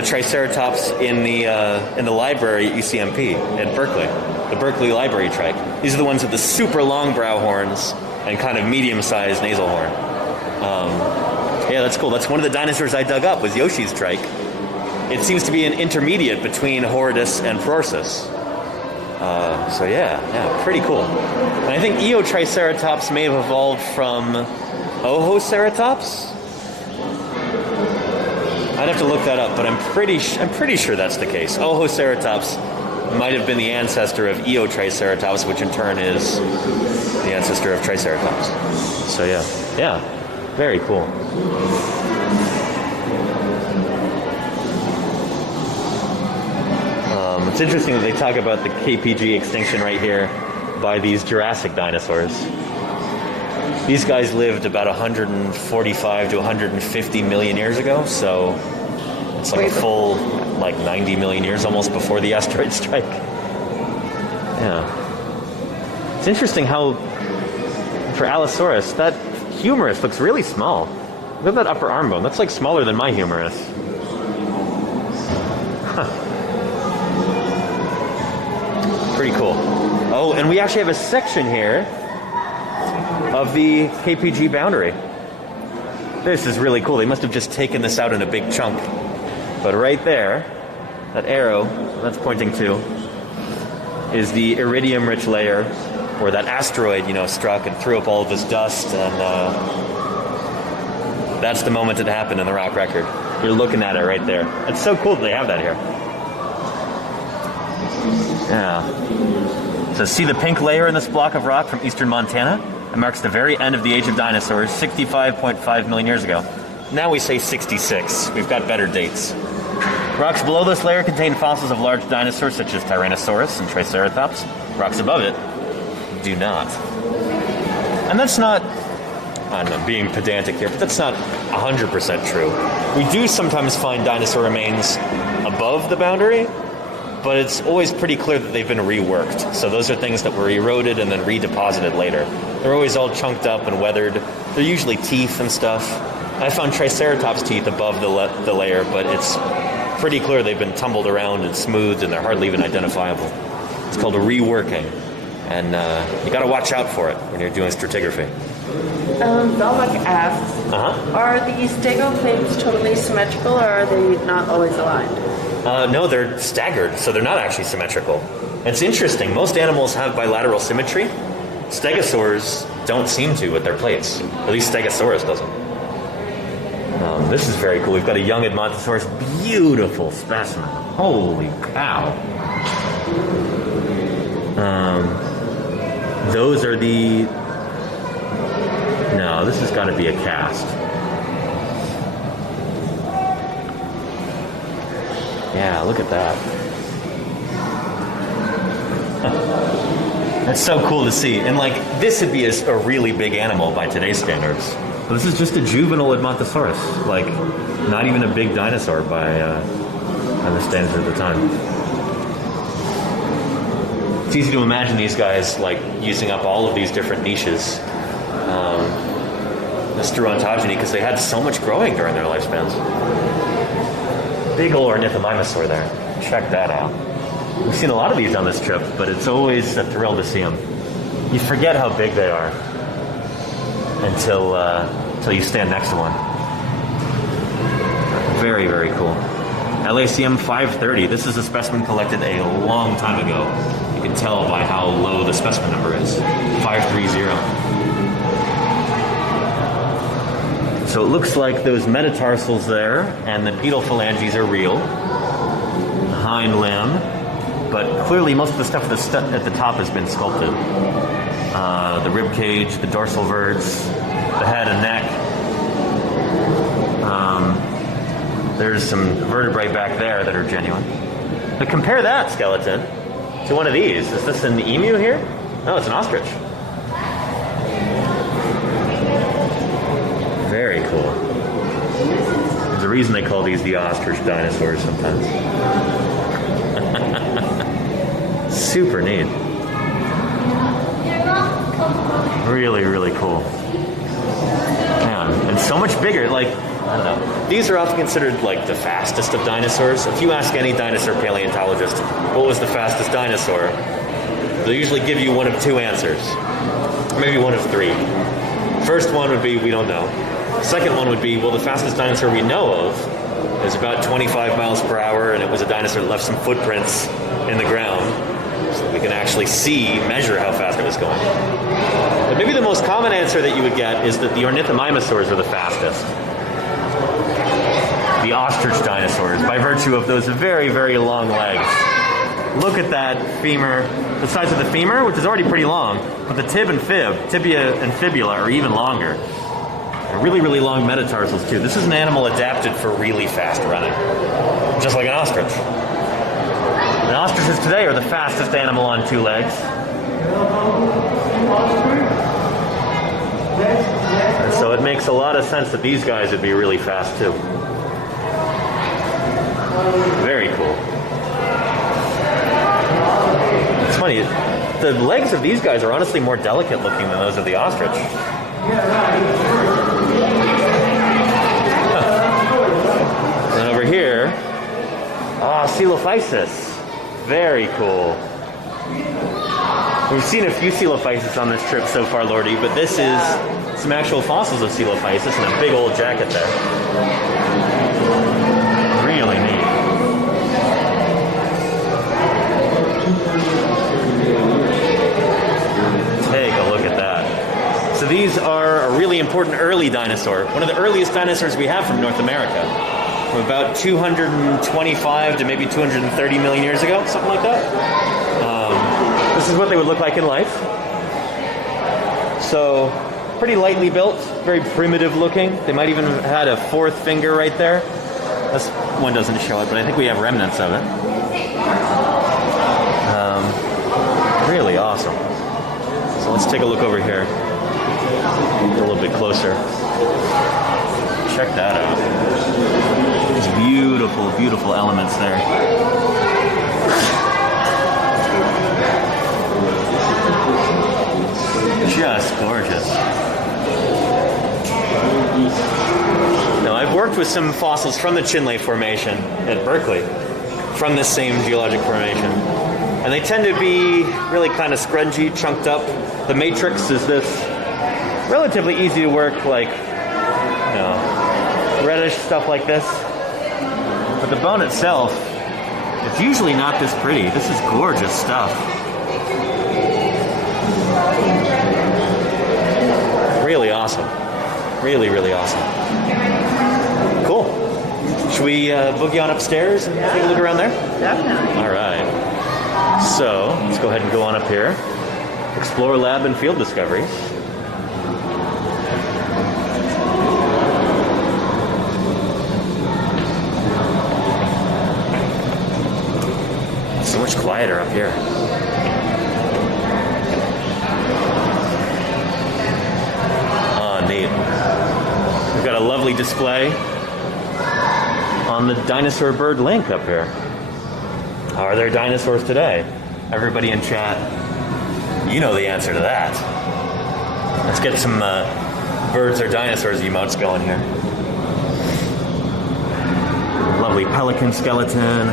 Triceratops in the library at UCMP at Berkeley, the Berkeley Library trike. These are the ones with the super long brow horns and kind of medium-sized nasal horn. Yeah, that's cool. That's one of the dinosaurs I dug up was Yoshi's trike. It seems to be an intermediate between Horridus and Prorsus. So yeah, pretty cool. And I think Eotriceratops may have evolved from Ohoceratops. I'd have to look that up, but I'm pretty sure that's the case. Ohoceratops might have been the ancestor of Eotriceratops, which in turn is the ancestor of Triceratops. So yeah, very cool. It's interesting that they talk about the KPG extinction right here by these Jurassic dinosaurs. These guys lived about 145 to 150 million years ago, so it's like a full 90 million years almost before the asteroid strike. Yeah. It's interesting how, for Allosaurus, that humerus looks really small. Look at that upper arm bone. That's like smaller than my humerus. Pretty cool. Oh, and we actually have a section here of the KPG boundary. This is really cool. They must have just taken this out in a big chunk. But right there, that arrow that's pointing to is the iridium-rich layer where that asteroid, struck and threw up all of this dust, and that's the moment it happened in the rock record. You're looking at it right there. It's so cool that they have that here. Yeah. So see the pink layer in this block of rock from eastern Montana? It marks the very end of the age of dinosaurs, 65.5 million years ago. Now we say 66. We've got better dates. Rocks below this layer contain fossils of large dinosaurs such as Tyrannosaurus and Triceratops. Rocks above it do not. And that's not, I don't know, being pedantic here, but that's not 100% true. We do sometimes find dinosaur remains above the boundary, but it's always pretty clear that they've been reworked. So those are things that were eroded and then redeposited later. They're always all chunked up and weathered. They're usually teeth and stuff. I found Triceratops teeth above the layer, but it's pretty clear they've been tumbled around and smoothed and they're hardly even identifiable. It's called a reworking. And you gotta watch out for it when you're doing stratigraphy. Belmont asks, are the stego plates totally symmetrical or are they not always aligned? No, they're staggered, so they're not actually symmetrical. It's interesting. Most animals have bilateral symmetry. Stegosaurs don't seem to with their plates. At least Stegosaurus doesn't. This is very cool. We've got a young Edmontosaurus. Beautiful specimen. Holy cow. Those are the... No, this has got to be a cast. Yeah, look at that. That's so cool to see. And like, this would be a really big animal by today's standards. But this is just a juvenile Edmontosaurus. Like, not even a big dinosaur by the standards of the time. It's easy to imagine these guys like using up all of these different niches. This through ontogeny, because they had so much growing during their lifespans. Big old Ornithomimosaur there. Check that out. We've seen a lot of these on this trip, but it's always a thrill to see them. You forget how big they are until you stand next to one. Very, very cool. LACM 530. This is a specimen collected a long time ago. You can tell by how low the specimen number is. 530. So it looks like those metatarsals there and the pedal phalanges are real. The hind limb. But clearly most of the stuff at the top has been sculpted. The rib cage, the dorsal verts, the head and neck. There's some vertebrae back there that are genuine. But compare that skeleton to one of these. Is this an emu here? No, it's an ostrich. Very cool. There's a reason they call these the ostrich dinosaurs sometimes. Super neat. Really, really cool. Man, and so much bigger. Like, I don't know. These are often considered like the fastest of dinosaurs. If you ask any dinosaur paleontologist what was the fastest dinosaur, they'll usually give you one of two answers. Maybe one of three. First one would be, we don't know. Second one would be, well, the fastest dinosaur we know of is about 25 miles per hour, and it was a dinosaur that left some footprints in the ground. So we can actually measure how fast it was going. But maybe the most common answer that you would get is that the Ornithomimosaurs are the fastest. The ostrich dinosaurs, by virtue of those very, very long legs. Look at that femur, the size of the femur, which is already pretty long, but the tibia and fibula are even longer. And really, really long metatarsals too. This is an animal adapted for really fast running, just like an ostrich. And ostriches today are the fastest animal on two legs. And so it makes a lot of sense that these guys would be really fast too. Very cool. It's funny, the legs of these guys are honestly more delicate looking than those of the ostrich. And over here, Coelophysis. Very cool. We've seen a few Coelophysis on this trip so far, laurdee, but this is some actual fossils of Coelophysis and a big old jacket there. Really neat. Take a look at that. So these are a really important early dinosaur, one of the earliest dinosaurs we have from North America, from about 225 to maybe 230 million years ago, something like that. This is what they would look like in life. So, pretty lightly built, very primitive looking. They might even have had a fourth finger right there. This one doesn't show it, but I think we have remnants of it. Really awesome. So let's take a look over here. Get a little bit closer. Check that out. These beautiful, beautiful elements there. Just gorgeous. Now, I've worked with some fossils from the Chinle Formation at Berkeley, from this same geologic formation. And they tend to be really kind of scrungy, chunked up. The matrix is this relatively easy to work, like, you know, reddish stuff like this. But the bone itself It's usually not this pretty. This is gorgeous stuff. Really awesome. Really, really awesome. Cool. Should we boogie on upstairs and take a look around there? Definitely. All right. So let's go ahead and go on up here. Explore lab and field discoveries. So much quieter up here. Oh, neat. We've got a lovely display on the dinosaur bird link up here. Are there dinosaurs today? Everybody in chat, you know the answer to that. Let's get some birds or dinosaurs emotes going here. Lovely pelican skeleton,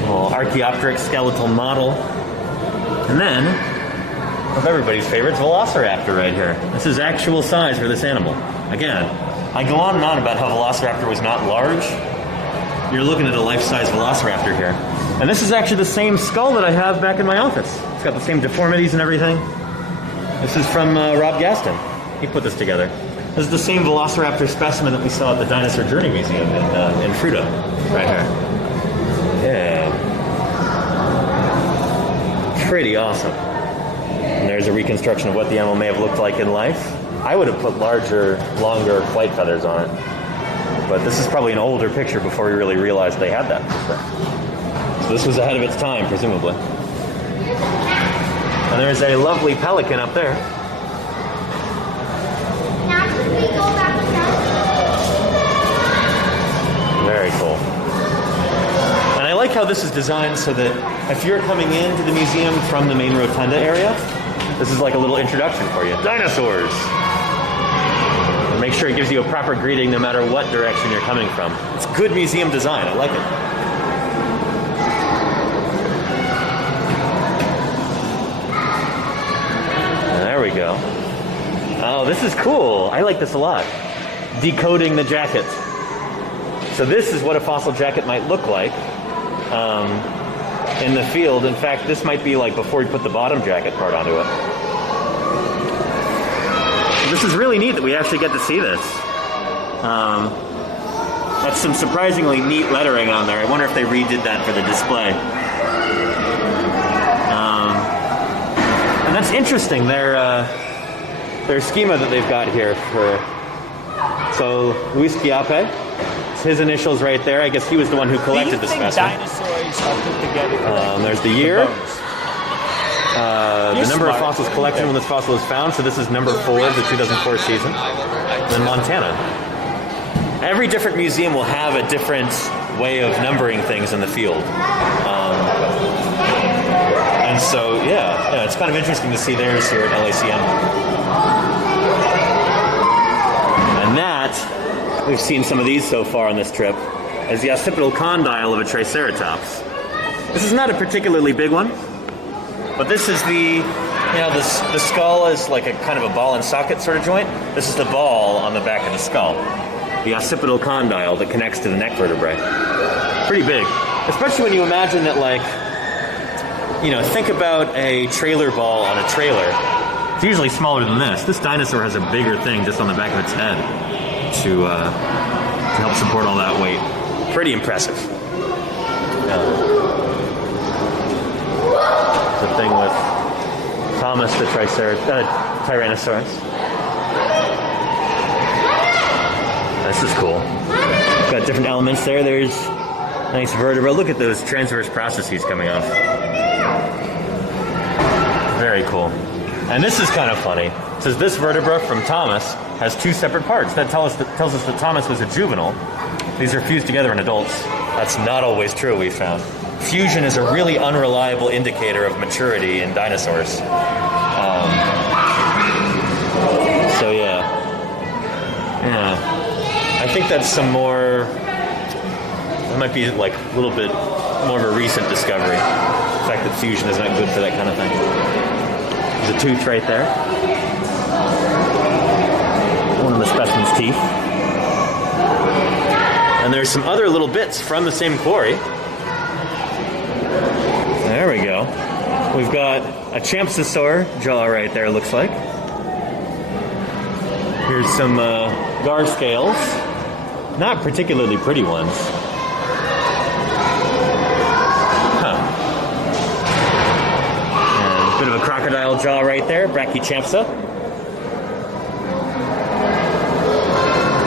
little Archaeopteryx skeletal model, and then one of everybody's favorites, Velociraptor right here. This is actual size for this animal. Again, I go on and on about how Velociraptor was not large. You're looking at a life-size Velociraptor here. And this is actually the same skull that I have back in my office. It's got the same deformities and everything. This is from Rob Gaston. He put this together. This is the same Velociraptor specimen that we saw at the Dinosaur Journey Museum in Fruta, right here. Yeah. Pretty awesome. And there's a reconstruction of what the animal may have looked like in life. I would have put larger, longer flight feathers on it. But this is probably an older picture before we really realized they had that. So this was ahead of its time, presumably. And there's a lovely pelican up there. Now should we go back down? Very cool. And I like how this is designed so that if you're coming into the museum from the main rotunda area, this is like a little introduction for you. Dinosaurs! And make sure it gives you a proper greeting no matter what direction you're coming from. It's good museum design. I like it. There we go. Oh, this is cool. I like this a lot. Decoding the jacket. So this is what a fossil jacket might look like in the field. In fact, this might be like before we put the bottom jacket part onto it. This is really neat that we actually get to see this. That's some surprisingly neat lettering on there. I wonder if they redid that for the display. And that's interesting. Their schema that they've got here for so Luis Giape. It's his initials right there. I guess he was the one who collected the specimen. Dinosaurs are put together. There's the year. The number of fossils collected when this fossil was found. So this is number 4 of the 2004 season. And then Montana. Every different museum will have a different way of numbering things in the field. And so, yeah, it's kind of interesting to see theirs here at LACM. And that, we've seen some of these so far on this trip, is the occipital condyle of a Triceratops. This is not a particularly big one, but this is the skull is like a kind of a ball and socket sort of joint. This is the ball on the back of the skull. The occipital condyle that connects to the neck vertebrae. Pretty big. Especially when you imagine that, like, think about a trailer ball on a trailer. It's usually smaller than this. This dinosaur has a bigger thing just on the back of its head to help support all that weight. Pretty impressive. The thing with Thomas the Tyrannosaurus. This is cool. Got different elements there. There's nice vertebra. Look at those transverse processes coming off. Very cool. And this is kind of funny. It says this vertebra from Thomas has 2 separate parts. That tells us that Thomas was a juvenile. These are fused together in adults. That's not always true, we've found. Fusion is a really unreliable indicator of maturity in dinosaurs. So yeah. I think that's some more... That might be like a little bit more of a recent discovery. The fact that fusion is not good for that kind of thing. There's a tooth right there. One of the specimen's teeth. And there's some other little bits from the same quarry. There we go. We've got a Champsosaur jaw right there, looks like. Here's some gar scales. Not particularly pretty ones. Huh. And a bit of a crocodile jaw right there, Brachychampsa.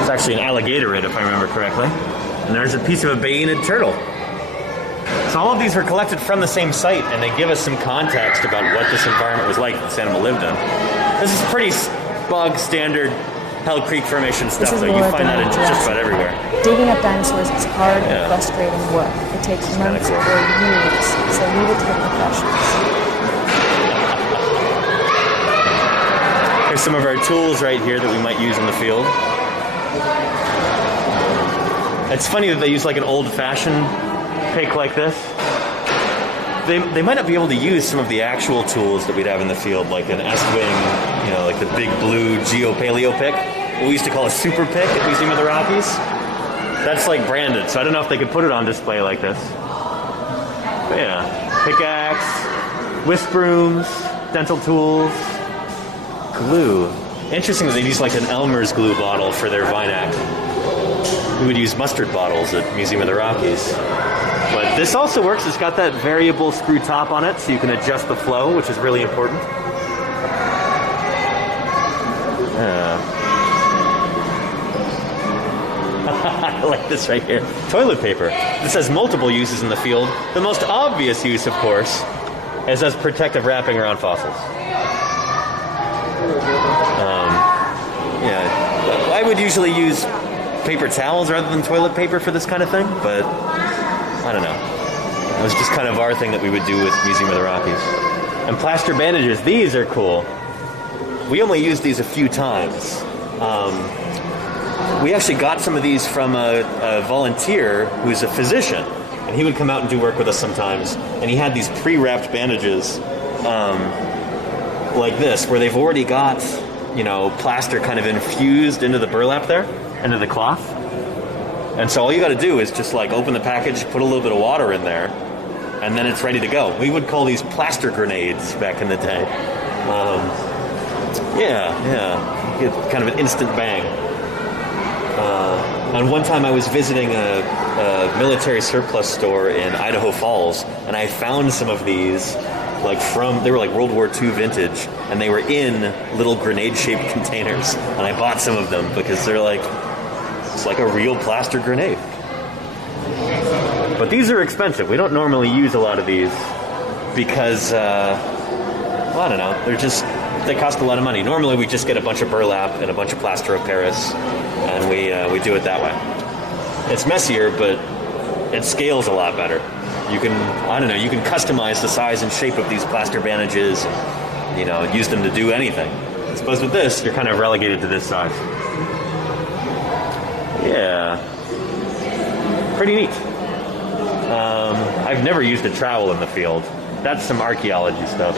It's actually an alligatorid, if I remember correctly. And there's a piece of a bayoneted turtle. So all of these were collected from the same site, and they give us some context about what this environment was like that this animal lived in. This is pretty bog standard Hell Creek Formation stuff, though. You find that in just about everywhere. Digging up dinosaurs is hard and frustrating work. It takes months or years, so leave it to the professionals. Here's some of our tools right here that we might use in the field. It's funny that they use like an old-fashioned pick like this. They might not be able to use some of the actual tools that we'd have in the field, like an S-wing, you know, like the big blue Geo-Paleo pick. What we used to call a super pick at Museum of the Rockies. That's like branded, so I don't know if they could put it on display like this. But yeah, pickaxe, whisk brooms, dental tools, glue. Interesting that they use like an Elmer's glue bottle for their Vinac. We would use mustard bottles at Museum of the Rockies. But this also works. It's got that variable screw top on it, so you can adjust the flow, which is really important. I like this right here. Toilet paper. This has multiple uses in the field. The most obvious use, of course, is as protective wrapping around fossils. Yeah, I would usually use paper towels rather than toilet paper for this kind of thing, but I don't know. It was just kind of our thing that we would do with Museum of the Rockies. And plaster bandages, these are cool. We only used these a few times. We actually got some of these from a volunteer who's a physician, and he would come out and do work with us sometimes, and he had these pre-wrapped bandages like this, where they've already got, you know, plaster kind of infused into the burlap there, into the cloth. And so all you got to do is just like open the package, put a little bit of water in there, and then it's ready to go. We would call these plaster grenades back in the day. Yeah, get kind of an instant bang. And one time I was visiting a military surplus store in Idaho Falls, and I found some of these, they were like World War II vintage, and they were in little grenade-shaped containers. And I bought some of them because they're like, it's like a real plaster grenade. But these are expensive. We don't normally use a lot of these because, well, I don't know, they cost a lot of money. Normally we just get a bunch of burlap and a bunch of plaster of Paris, and we do it that way. It's messier, but it scales a lot better. You can, I don't know, you can customize the size and shape of these plaster bandages, you know, use them to do anything. I suppose with this, you're kind of relegated to this size. Yeah. Pretty neat. I've never used a trowel in the field. That's some archaeology stuff.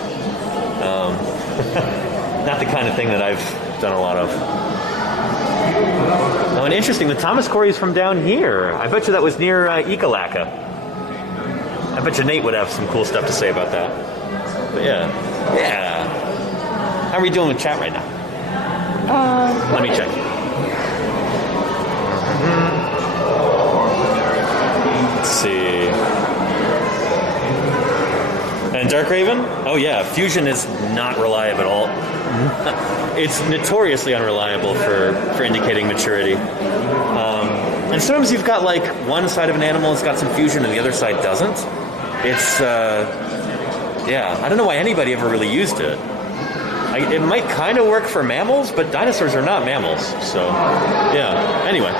Not the kind of thing that I've done a lot of. Oh, and interesting, the Thomas Corey is from down here. I bet you that was near Ekalaka. I bet you Nate would have some cool stuff to say about that. But yeah. How are we doing with chat right now? Let me check. Let's see. And Dark Raven? Oh yeah, Fusion is not reliable at all. It's notoriously unreliable for indicating maturity. And sometimes you've got like one side of an animal that's got some fusion and the other side doesn't. It's, yeah, I don't know why anybody ever really used it. It might kind of work for mammals, but dinosaurs are not mammals, so, yeah. Anyway.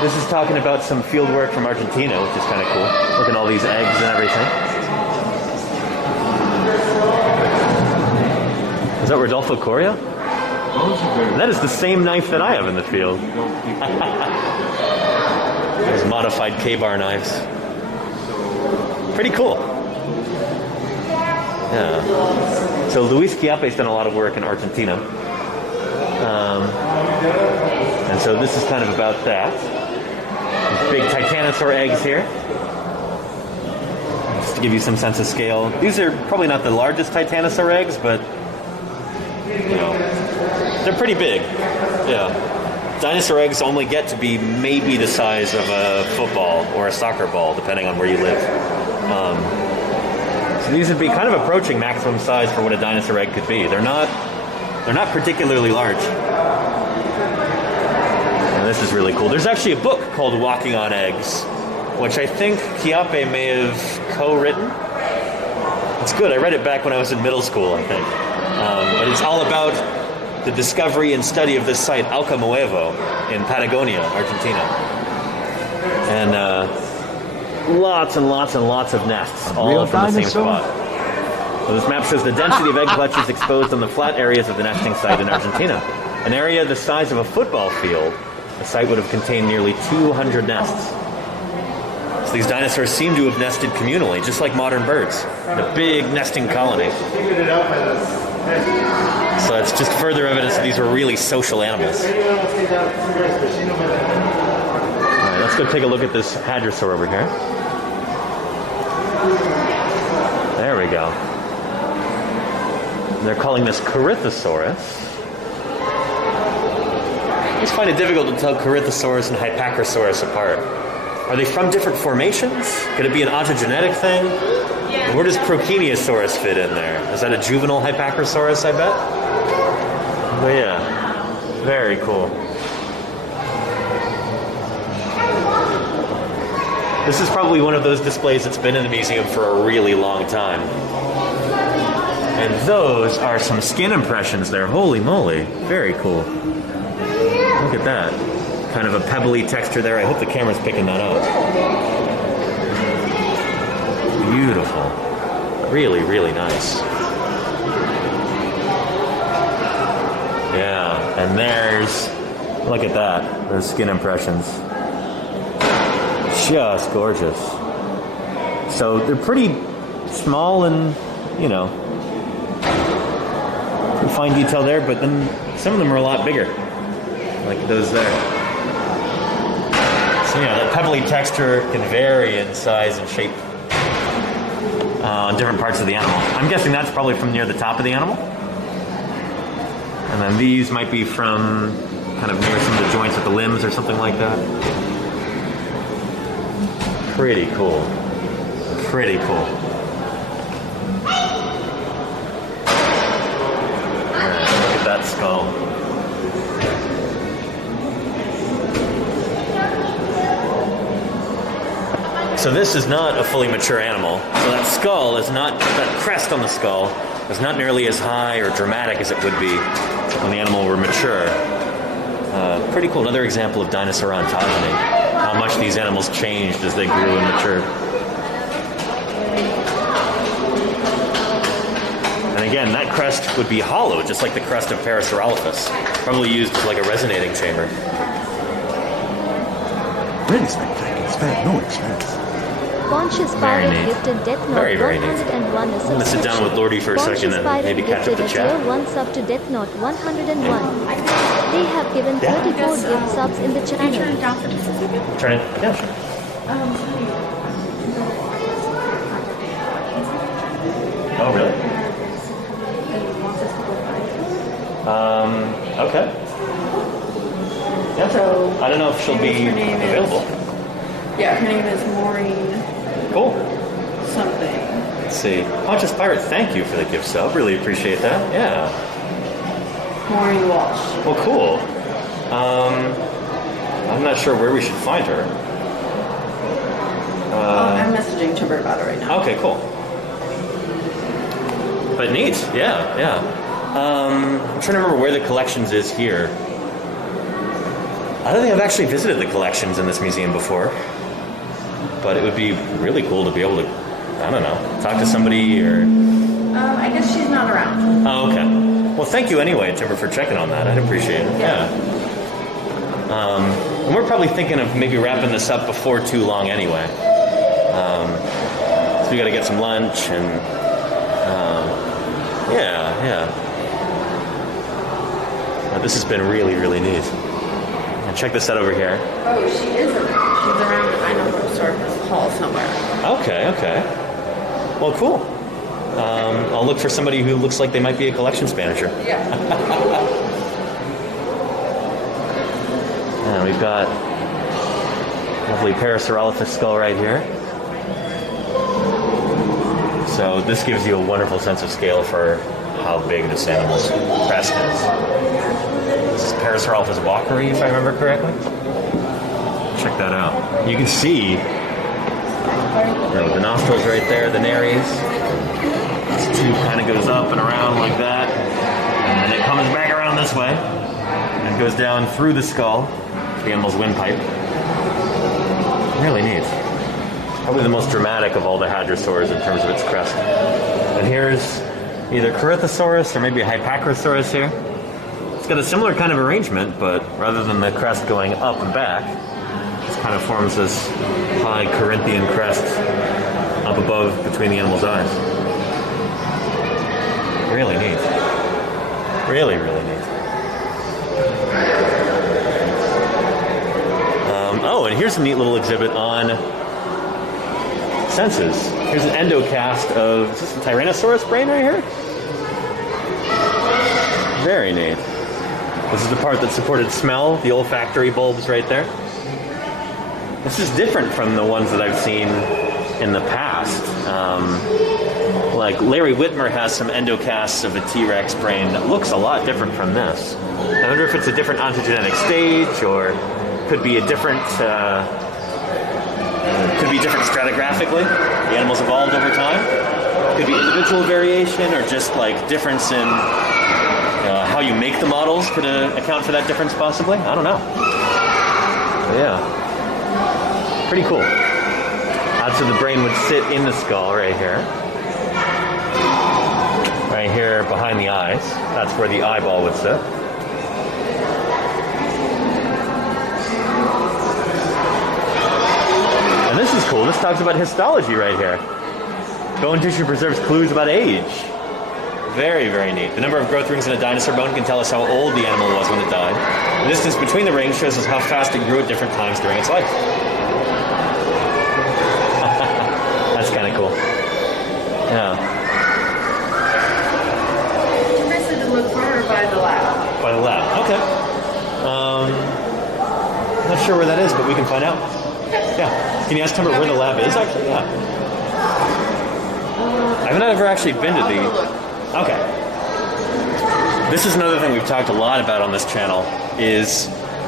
This is talking about some field work from Argentina, which is kind of cool. Look at all these eggs and everything. Is that Rodolfo Coria? That is the same knife that I have in the field. Those modified K-bar knives. Pretty cool. Yeah. So Luis Chiappe's done a lot of work in Argentina. And so this is kind of about that. Big Titanosaur eggs here. to give you some sense of scale. These are probably not the largest Titanosaur eggs, but you know, they're pretty big. Yeah. Dinosaur eggs only get to be maybe the size of a football or a soccer ball, depending on where you live. So these would be kind of approaching maximum size for what a dinosaur egg could be. They're not particularly large. And this is really cool. There's actually a book called Walking on Eggs, which I think Kiape may have co-written. It's good. I read it back when I was in middle school, I think. And it's all about the discovery and study of this site, Alcamuevo, in Patagonia, Argentina. And lots and lots and lots of nests, all from the same spot. So this map shows the density of egg clutches exposed on the flat areas of the nesting site in Argentina. An area the size of a football field, the site would have contained nearly 200 nests. So these dinosaurs seem to have nested communally, just like modern birds, in a big nesting colony. So that's just further evidence that these were really social animals. Alright, let's go take a look at this hadrosaur over here. There we go. They're calling this Corythosaurus. I just find it difficult to tell Corythosaurus and Hypacrosaurus apart. Are they from different formations? Could it be an autogenetic thing? Where does Procheniosaurus fit in there? Is that a juvenile Hypacrosaurus, I bet? But yeah, very cool. This is probably one of those displays that's been in the museum for a really long time. And those are some skin impressions there. Holy moly. Very cool. Look at that. Kind of a pebbly texture there. I hope the camera's picking that up. Beautiful. Really, really nice. Yeah, and there's, look at that. Those skin impressions. Just gorgeous. So they're pretty small and, you know, fine detail there, but then some of them are a lot bigger. Like those there. So yeah, the pebbly texture can vary in size and shape on different parts of the animal. I'm guessing that's probably from near the top of the animal. And then these might be from kind of near some of the joints at the limbs or something like that. Pretty cool. Pretty cool. Look at that skull. So this is not a fully mature animal. So that skull is not, that crest on the skull is not nearly as high or dramatic as it would be when the animal were mature. Pretty cool. Another example of dinosaur ontogeny. How much these animals changed as they grew and matured. And again, that crest would be hollow, just like the crest of Parasaurolophus. Probably used as like a resonating chamber. Really spectacular. Spared no expense. Pontius Pilate gifted Death Note Very, very 101 neat. a I'm going to sit down with Laurdee for a second and maybe catch up the chat. Tier 1 sub to Death Note 101. They have given 34 gift subs in the channel. Turn it? Yeah, sure. Oh, really? Okay. Yeah, So, I don't know if she'll be her name is- available. Yeah, her name is Maureen Cool. something. Let's see. Pontius Pirate, thank you for the gift sub. Really appreciate that. Yeah. Maureen Walsh. Well, cool. I'm not sure where we should find her. I'm messaging Timber about it right now. Okay, cool. But neat. Yeah. I'm trying to remember where the collections is here. I don't think I've actually visited the collections in this museum before. But it would be really cool to be able to, I don't know, talk to somebody or... I guess she's not around. Oh, okay. Well, thank you anyway, Timber, for checking on that. I'd appreciate it. Yeah. And we're probably thinking of maybe wrapping this up before too long anyway. So we got to get some lunch and... yeah. This has been really, really neat. And check this out over here. Oh, she is around. She's around the Dinosaur Hall somewhere. Okay. Well, cool. I'll look for somebody who looks like they might be a collections manager. Yeah. And we've got lovely Parasaurolophus skull right here. So this gives you a wonderful sense of scale for how big this animal's crest is. This is Parasaurolophus walkeri, if I remember correctly. Check that out. You can see the nostrils right there, the nares. This tube kind of goes up and around like that, and then it comes back around this way and goes down through the skull, the animal's windpipe. Really neat. Probably the most dramatic of all the hadrosaurs in terms of its crest. And here's either Carnotaurus or maybe a Hypacrosaurus here. It's got a similar kind of arrangement, but rather than the crest going up and back, it kind of forms this high Corinthian crest up above between the animal's eyes. Really neat. Really, really neat. Oh, and here's a neat little exhibit on senses. Here's an endocast of, is this a Tyrannosaurus brain right here? Very neat. This is the part that supported smell, the olfactory bulbs right there. This is different from the ones that I've seen in the past. Like Larry Whitmer has some endocasts of a T-Rex brain that looks a lot different from this. I wonder if it's a different ontogenetic stage, or could be a different, could be different stratigraphically. The animals evolved over time. Could be individual variation, or just like difference in how you make the models could account for that difference possibly. I don't know. Yeah. Pretty cool. That's where the brain would sit in the skull right here. Right here behind the eyes. That's where the eyeball would sit. And this is cool. This talks about histology right here. Bone tissue preserves clues about age. Very, very neat. The number of growth rings in a dinosaur bone can tell us how old the animal was when it died. The distance between the rings shows us how fast it grew at different times during its life. That's kind of cool. Yeah. Interested to look for her by the lab. By the lab. Okay. Not sure where that is, but we can find out. Yeah. Can you ask Timber where the lab is, actually? Yeah. I've never actually been to the... Okay. This is another thing we've talked a lot about on this channel, is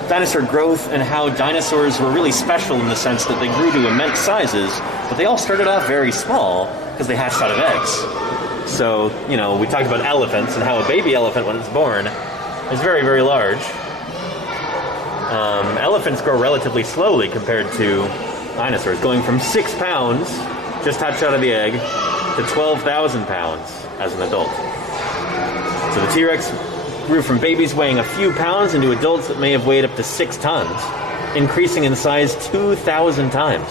dinosaur growth and how dinosaurs were really special in the sense that they grew to immense sizes, but they all started off very small because they hatched out of eggs. So, you know, we talked about elephants and how a baby elephant, when it's born, is very, very large. Elephants grow relatively slowly compared to dinosaurs, going from 6 pounds, just hatched out of the egg, to 12,000 pounds as an adult. So the T-Rex grew from babies weighing a few pounds into adults that may have weighed up to 6 tons, increasing in size 2,000 times.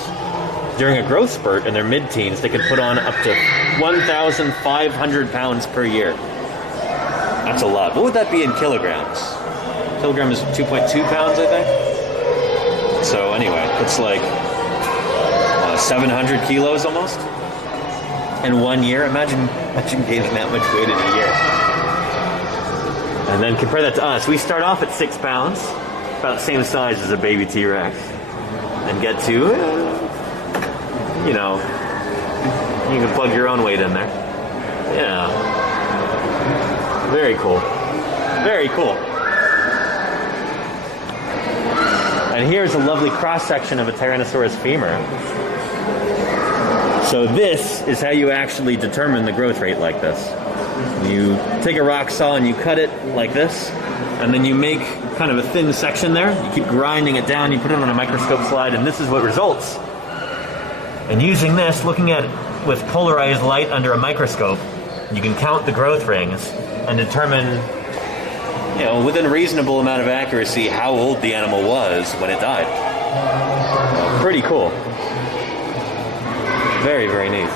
During a growth spurt in their mid-teens, they could put on up to 1,500 pounds per year. That's a lot. What would that be in kilograms? Kilogram is 2.2 pounds, I think. So anyway, it's like 700 kilos almost in 1 year. Imagine gaining that much weight in a year. And then compare that to us. We start off at 6 pounds, about the same size as a baby T-Rex, and get to, you know, you can plug your own weight in there. Yeah. Very cool. Very cool. And here's a lovely cross-section of a Tyrannosaurus femur. So this is how you actually determine the growth rate like this. You take a rock saw and you cut it like this, and then you make kind of a thin section there. You keep grinding it down, you put it on a microscope slide, and this is what results. And using this, looking at it with polarized light under a microscope, you can count the growth rings and determine, you know, within a reasonable amount of accuracy how old the animal was when it died. Pretty cool. Very, very neat.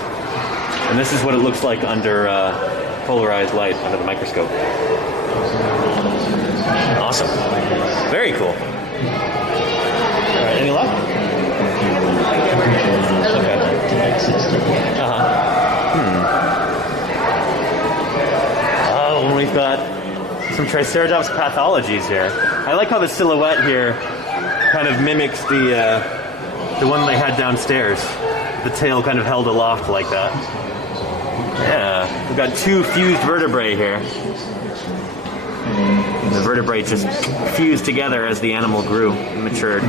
And this is what it looks like under polarized light under the microscope. Awesome. Very cool. All right, any luck? Okay. some Triceratops pathologies here. I like how the silhouette here kind of mimics the one they had downstairs. The tail kind of held aloft like that. Yeah, we've got two fused vertebrae here. The vertebrae just fused together as the animal grew and matured.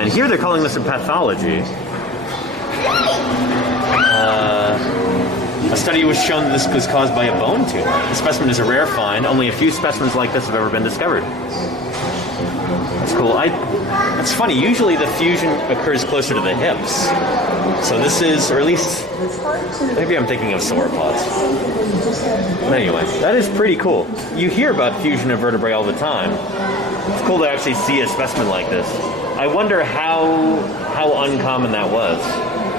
And here they're calling this a pathology. A study was shown that this was caused by a bone tumor. The specimen is a rare find. Only a few specimens like this have ever been discovered. That's cool. That's funny. Usually the fusion occurs closer to the hips. So this is, or at least, maybe I'm thinking of sauropods. But anyway, that is pretty cool. You hear about fusion of vertebrae all the time. It's cool to actually see a specimen like this. I wonder how uncommon that was.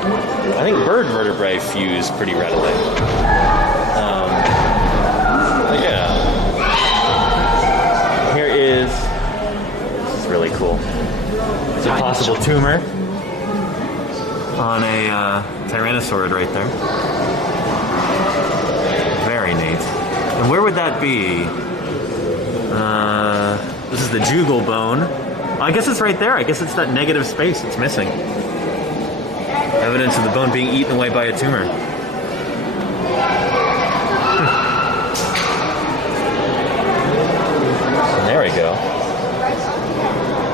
I think bird vertebrae fuse pretty readily. Yeah. Here is, this is really cool. It's a possible tumor on a Tyrannosaurid right there. Very neat. And where would that be? This is the jugal bone. I guess it's right there. I guess it's that negative space it's missing. Evidence of the bone being eaten away by a tumor. There we go.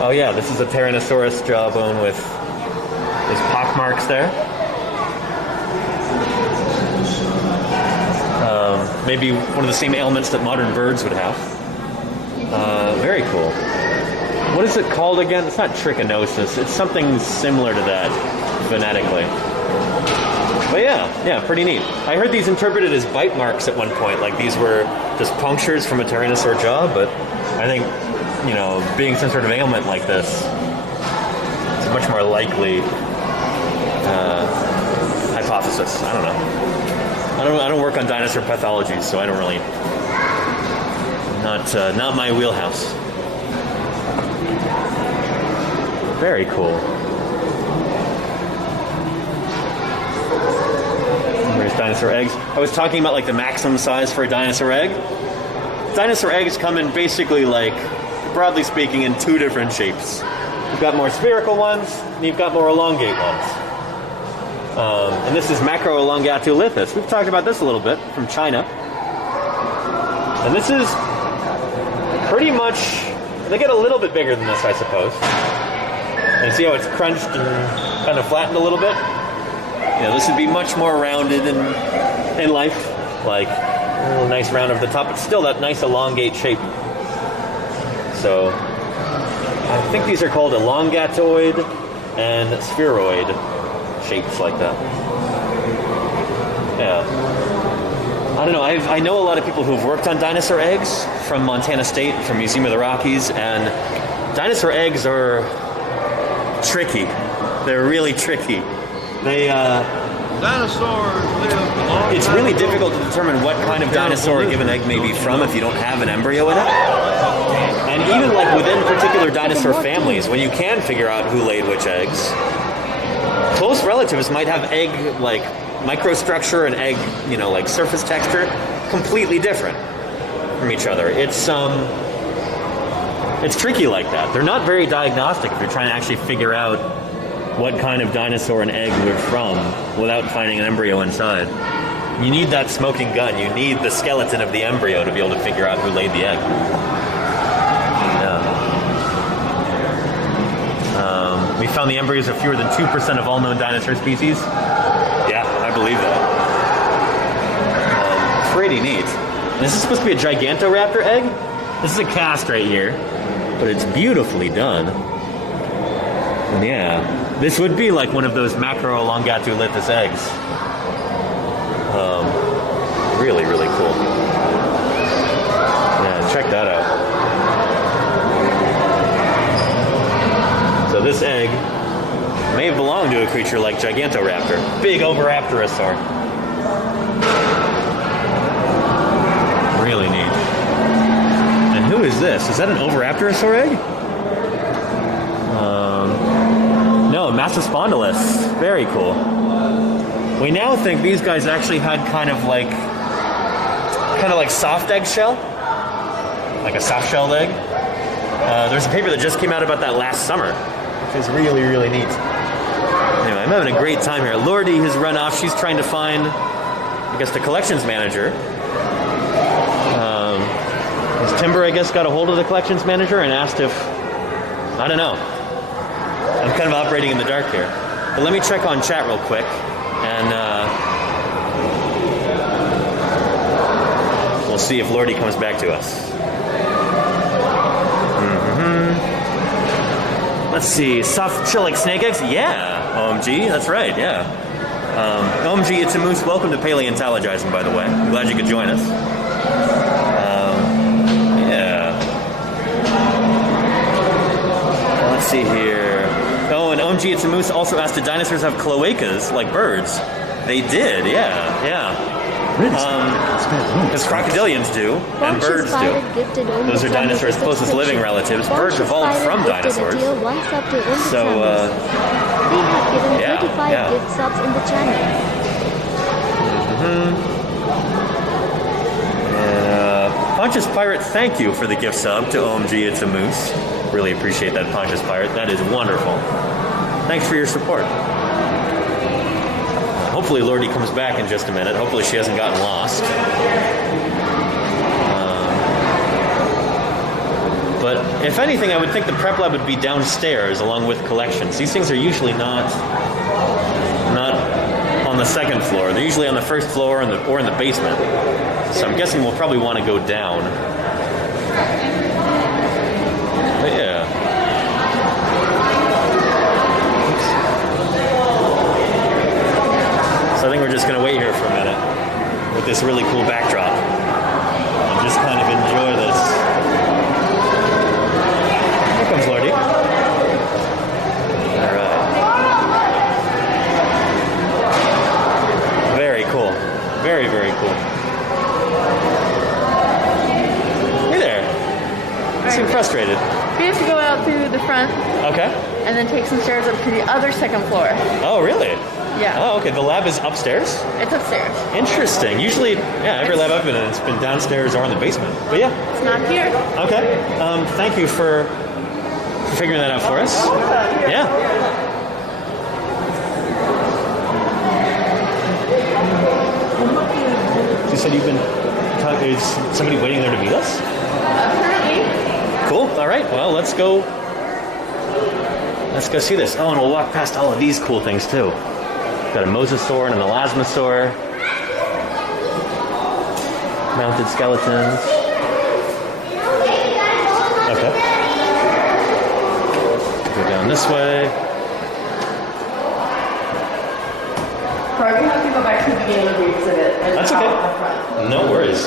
Oh yeah, this is a Tyrannosaurus jawbone with those pock marks there. Maybe one of the same ailments that modern birds would have. Very cool. What is it called again? It's not trichinosis. It's something similar to that phonetically. But yeah, pretty neat. I heard these interpreted as bite marks at one point, like these were just punctures from a Tyrannosaur jaw, but I think, being some sort of ailment like this, it's a much more likely hypothesis. I don't know. I don't work on dinosaur pathologies, so I don't really, not my wheelhouse. Very cool. There's dinosaur eggs. I was talking about like the maximum size for a dinosaur egg. Dinosaur eggs come in basically, like, broadly speaking, in two different shapes. You've got more spherical ones, and you've got more elongate ones. And this is Macro-elongatulithus. We've talked about this a little bit from China. And this is pretty much, they get a little bit bigger than this, I suppose. And see how it's crunched and kind of flattened a little bit? This would be much more rounded in life. Like, a little nice round over the top, but still that nice elongate shape. So, I think these are called elongatoid and spheroid shapes like that. Yeah. I don't know, I know a lot of people who have worked on dinosaur eggs from Montana State, from Museum of the Rockies, and dinosaur eggs are tricky. They're really tricky. Dinosaurs live long. It's really difficult to determine what kind of dinosaur a given egg may be from if you don't have an embryo in it. And even like within particular dinosaur families, when you can figure out who laid which eggs, close relatives might have egg like microstructure and egg, like surface texture completely different from each other. It's tricky like that. They're not very diagnostic if you're trying to actually figure out what kind of dinosaur an egg were from without finding an embryo inside. You need that smoking gun. You need the skeleton of the embryo to be able to figure out who laid the egg. Yeah. We found the embryos of fewer than 2% of all known dinosaur species. Yeah, I believe that. Pretty neat. And this is supposed to be a Gigantoraptor egg. This is a cast right here, but it's beautifully done. And yeah, this would be like one of those Macro-elongatulithus eggs. Really, really cool. Yeah, check that out. So this egg may have belonged to a creature like Gigantoraptor. Big Oviraptorosaur. Really neat. And who is this? Is that an Oviraptorosaur egg? No, Massospondylus. Very cool. We now think these guys actually had kind of like kind of like soft egg shell, like a soft shell egg. There's a paper that just came out about that last summer, which is really, really neat. Anyway, I'm having a great time here. Laurdee has run off. She's trying to find, I guess, the collections manager. Timber, I guess, got a hold of the collections manager and asked if, I don't know. I'm kind of operating in the dark here. But let me check on chat real quick. And we'll see if Laurdee comes back to us. Let's see. Soft shell like snake eggs? Yeah. OMG, that's right, yeah. OMG, it's a moose. Welcome to Paleontologizing, by the way. I'm glad you could join us. Let's see here. Oh, and OMG, it's a moose also asked, did dinosaurs have cloacas like birds? They did, yeah. Because crocodilians do, and birds do. Those are dinosaurs' closest living relatives. Birds evolved from dinosaurs. So, they have given 35 gift subs in the channel. Pontius Pirate, thank you for the gift sub to OMG, it's a moose. Really appreciate that, Pontius Pirate. That is wonderful. Thanks for your support. Hopefully Laurdee comes back in just a minute. Hopefully she hasn't gotten lost. But if anything, I would think the prep lab would be downstairs along with collections. These things are usually not on the second floor. They're usually on the first floor or in the basement. So I'm guessing we'll probably want to go down. But yeah. So I think we're just going to wait here for a minute with this really cool backdrop and just kind of enjoy this. Here comes Laurdee. All right. Very cool. Very, very cool. Hey there. You seem frustrated. We have to go out through the front. Okay. And then take some stairs up to the other second floor. Oh, really? Yeah. Oh, okay. The lab is upstairs? It's upstairs. Interesting. Usually, every lab I've been in, it's been downstairs or in the basement. But yeah. It's not here. Okay. Thank you for figuring that out for us. Yeah. You said you've been talking. Is somebody waiting there to meet us? Apparently. Cool. All right. Well, let's go. Let's go see this. Oh, and we'll walk past all of these cool things too. Got a Mesosaur and an Allosaurus. Mounted skeletons. Okay. Go down this way. Probably have to go back to the beginning of the exhibit. That's okay. No worries.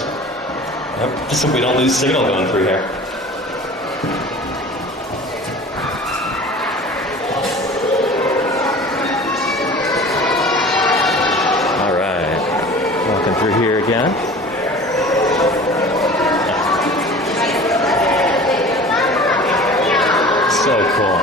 Yep. Just so we don't lose signal going through here. All right. Walking through here again. So cool.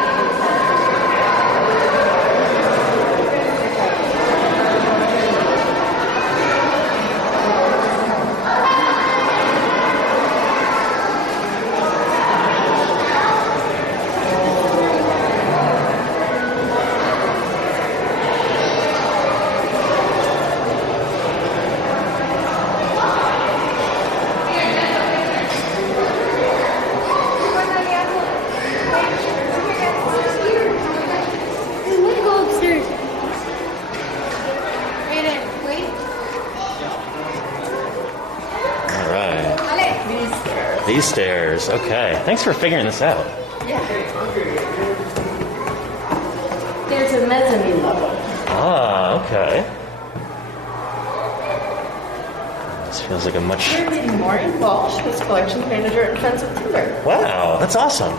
These stairs. Okay. Thanks for figuring this out. Yeah. There's a mezzanine level. Ah, okay. This feels like a much... Maureen Walsh, who's collections manager at Friends of Timber. Wow, that's awesome.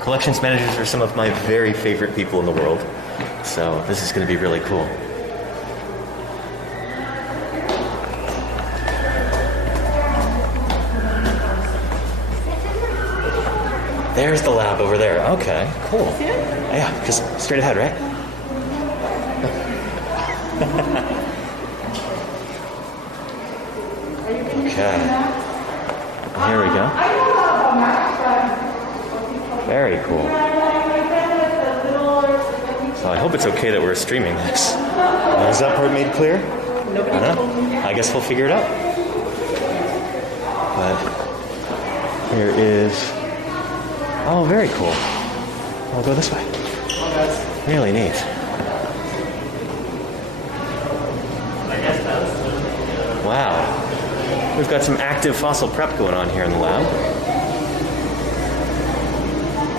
Collections managers are some of my very favorite people in the world. So this is going to be really cool. There's the lab over there. Okay, cool. Yeah, just straight ahead, right? Okay. Here we go. Very cool. So I hope it's okay that we're streaming this. Is that part made clear? Nobody told me. I guess we'll figure it out. But here is... Oh, very cool. I'll go this way. Really neat. Wow. We've got some active fossil prep going on here in the lab.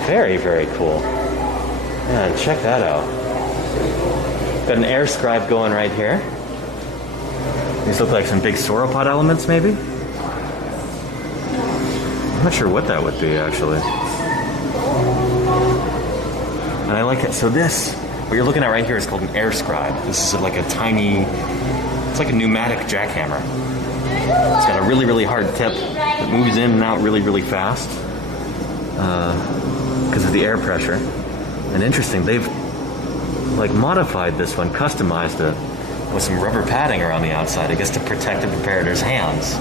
Very, very cool. Yeah, check that out. Got an air scribe going right here. These look like some big sauropod elements, maybe? I'm not sure what that would be, actually. And I like it. So this, what you're looking at right here is called an air scribe. This is like a tiny, it's like a pneumatic jackhammer. It's got a really, really hard tip that moves in and out really, really fast because of the air pressure. And interesting, they've like modified this one, customized it with some rubber padding around the outside, I guess to protect the preparator's hands.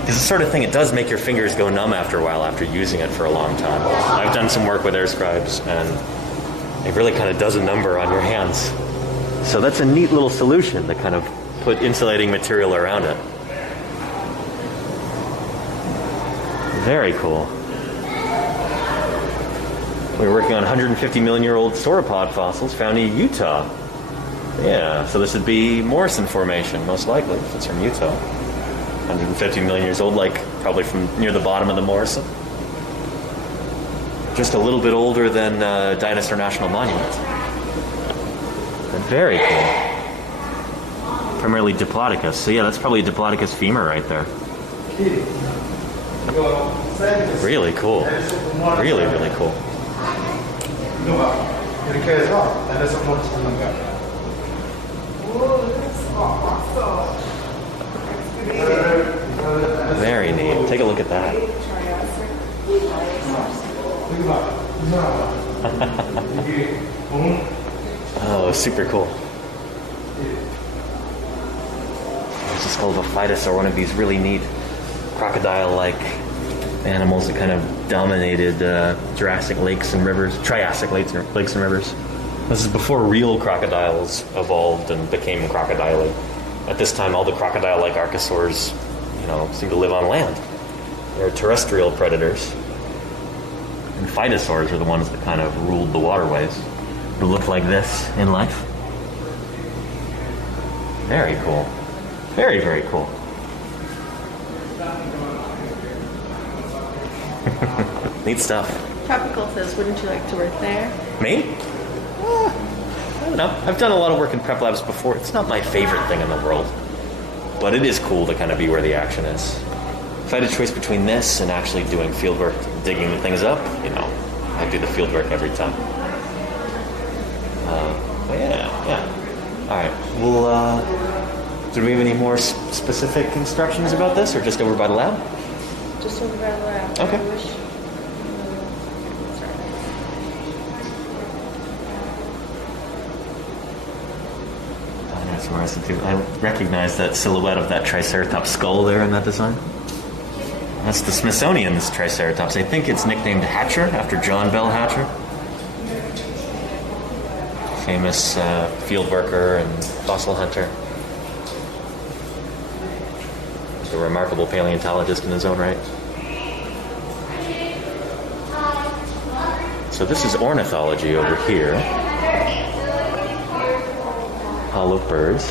Because the sort of thing, it does make your fingers go numb after a while after using it for a long time. I've done some work with air scribes, and it really kind of does a number on your hands. So that's a neat little solution to kind of put insulating material around it. Very cool. We're working on 150 million year old sauropod fossils found in Utah. Yeah, so this would be Morrison Formation, most likely, if it's from Utah. 150 million years old, like probably from near the bottom of the Morrison. Just a little bit older than Dinosaur National Monument. But very cool. Primarily Diplodocus. So yeah, that's probably a Diplodocus femur right there. Really cool. Really, really cool. Very neat. Take a look at that. Oh, super cool. It's just called a Phytosaur, one of these really neat crocodile-like animals that kind of dominated Jurassic lakes and rivers, Triassic lakes and rivers. This is before real crocodiles evolved and became crocodile-like. At this time, all the crocodile-like archosaurs, seem to live on land. They're terrestrial predators. And phytosaurs are the ones that kind of ruled the waterways. They look like this in life. Very cool. Very, very cool. Neat stuff. Tropical says, wouldn't you like to work there? Me? I don't know. I've done a lot of work in prep labs before. It's not my favorite thing in the world. But it is cool to kind of be where the action is. If I had a choice between this and actually doing field work, digging things up, I'd do the field work every time. But yeah. All right. Well, do we have any more specific instructions about this, or just over by the lab? Just over by the lab. Okay. I wish. I recognize that silhouette of that Triceratops skull there in that design. That's the Smithsonian's Triceratops. I think it's nicknamed Hatcher after John Bell Hatcher. Famous field worker and fossil hunter. A remarkable paleontologist in his own right. So this is ornithology over here. Hollow birds.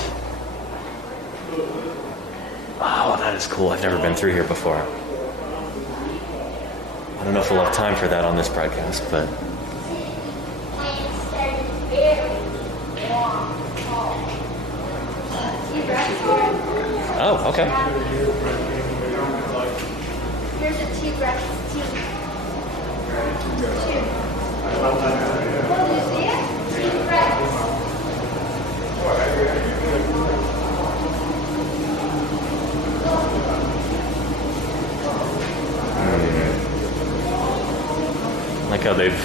Oh, that is cool. I've never been through here before. I don't know if we'll have time for that on this broadcast, but... Oh, okay. Here's a T-Rex teeth. T-Rex. Like how they've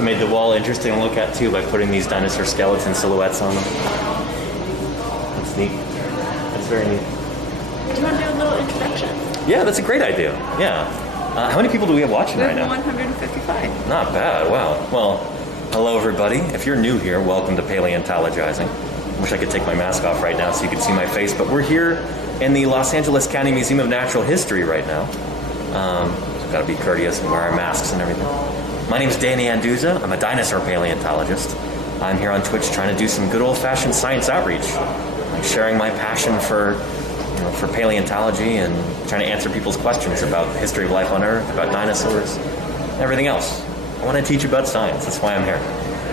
made the wall interesting to look at too by putting these dinosaur skeleton silhouettes on them. That's neat. That's very neat. Do you want to do a little introduction? Yeah, that's a great idea. Yeah. How many people do we have watching right now? 155. Not bad. Wow. Well, hello everybody. If you're new here, welcome to Paleontologizing. I wish I could take my mask off right now so you could see my face, but we're here in the Los Angeles County Museum of Natural History right now. We've got to be courteous and wear our masks and everything. My name's Danny Anduza. I'm a dinosaur paleontologist. I'm here on Twitch trying to do some good old-fashioned science outreach, like sharing my passion for paleontology and trying to answer people's questions about the history of life on Earth, about dinosaurs, and everything else. I want to teach you about science. That's why I'm here.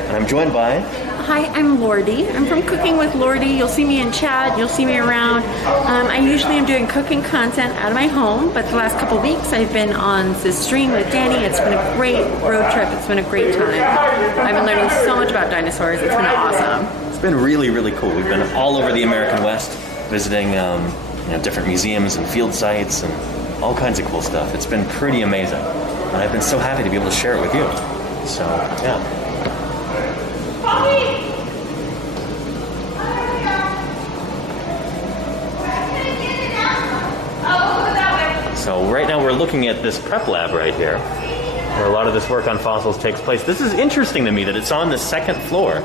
And I'm joined by... Hi, I'm Laurdee. I'm from Cooking with Laurdee. You'll see me in chat. You'll see me around. I usually am doing cooking content out of my home, but the last couple of weeks I've been on this stream with Danny. It's been a great road trip. It's been a great time. I've been learning so much about dinosaurs. It's been awesome. It's been really, really cool. We've been all over the American West, visiting different museums and field sites and all kinds of cool stuff. It's been pretty amazing. And I've been so happy to be able to share it with you. So, yeah. So right now we're looking at this prep lab right here, where a lot of this work on fossils takes place. This is interesting to me that it's on the second floor.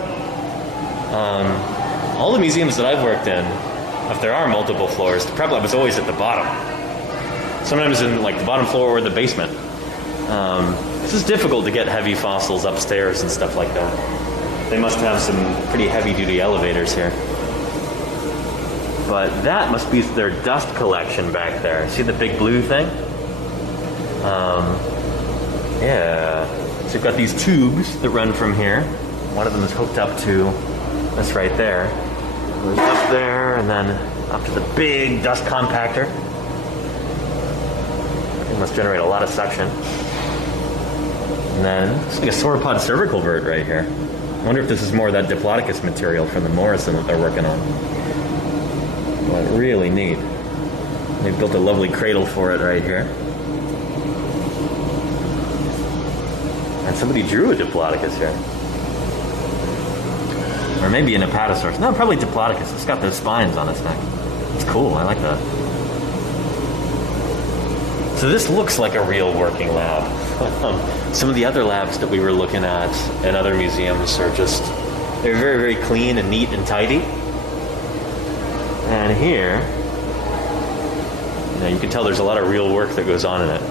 All the museums that I've worked in, if there are multiple floors, the prep lab is always at the bottom. Sometimes in like the bottom floor or the basement. It's just difficult to get heavy fossils upstairs and stuff like that. They must have some pretty heavy-duty elevators here. But that must be their dust collection back there. See the big blue thing? Yeah. So you've got these tubes that run from here. One of them is hooked up to this right there. It goes up there and then up to the big dust compactor. It must generate a lot of suction. And then it's like a sauropod cervical vert right here. I wonder if this is more of that Diplodocus material from the Morrison that they're working on. But really neat. They've built a lovely cradle for it right here. And somebody drew a Diplodocus here. Or maybe an Apatosaurus. No, probably Diplodocus. It's got those spines on its neck. It's cool. I like that. So this looks like a real working lab. Some of the other labs that we were looking at in other museums are just, they're very, very clean and neat and tidy. And here, you can tell there's a lot of real work that goes on in it.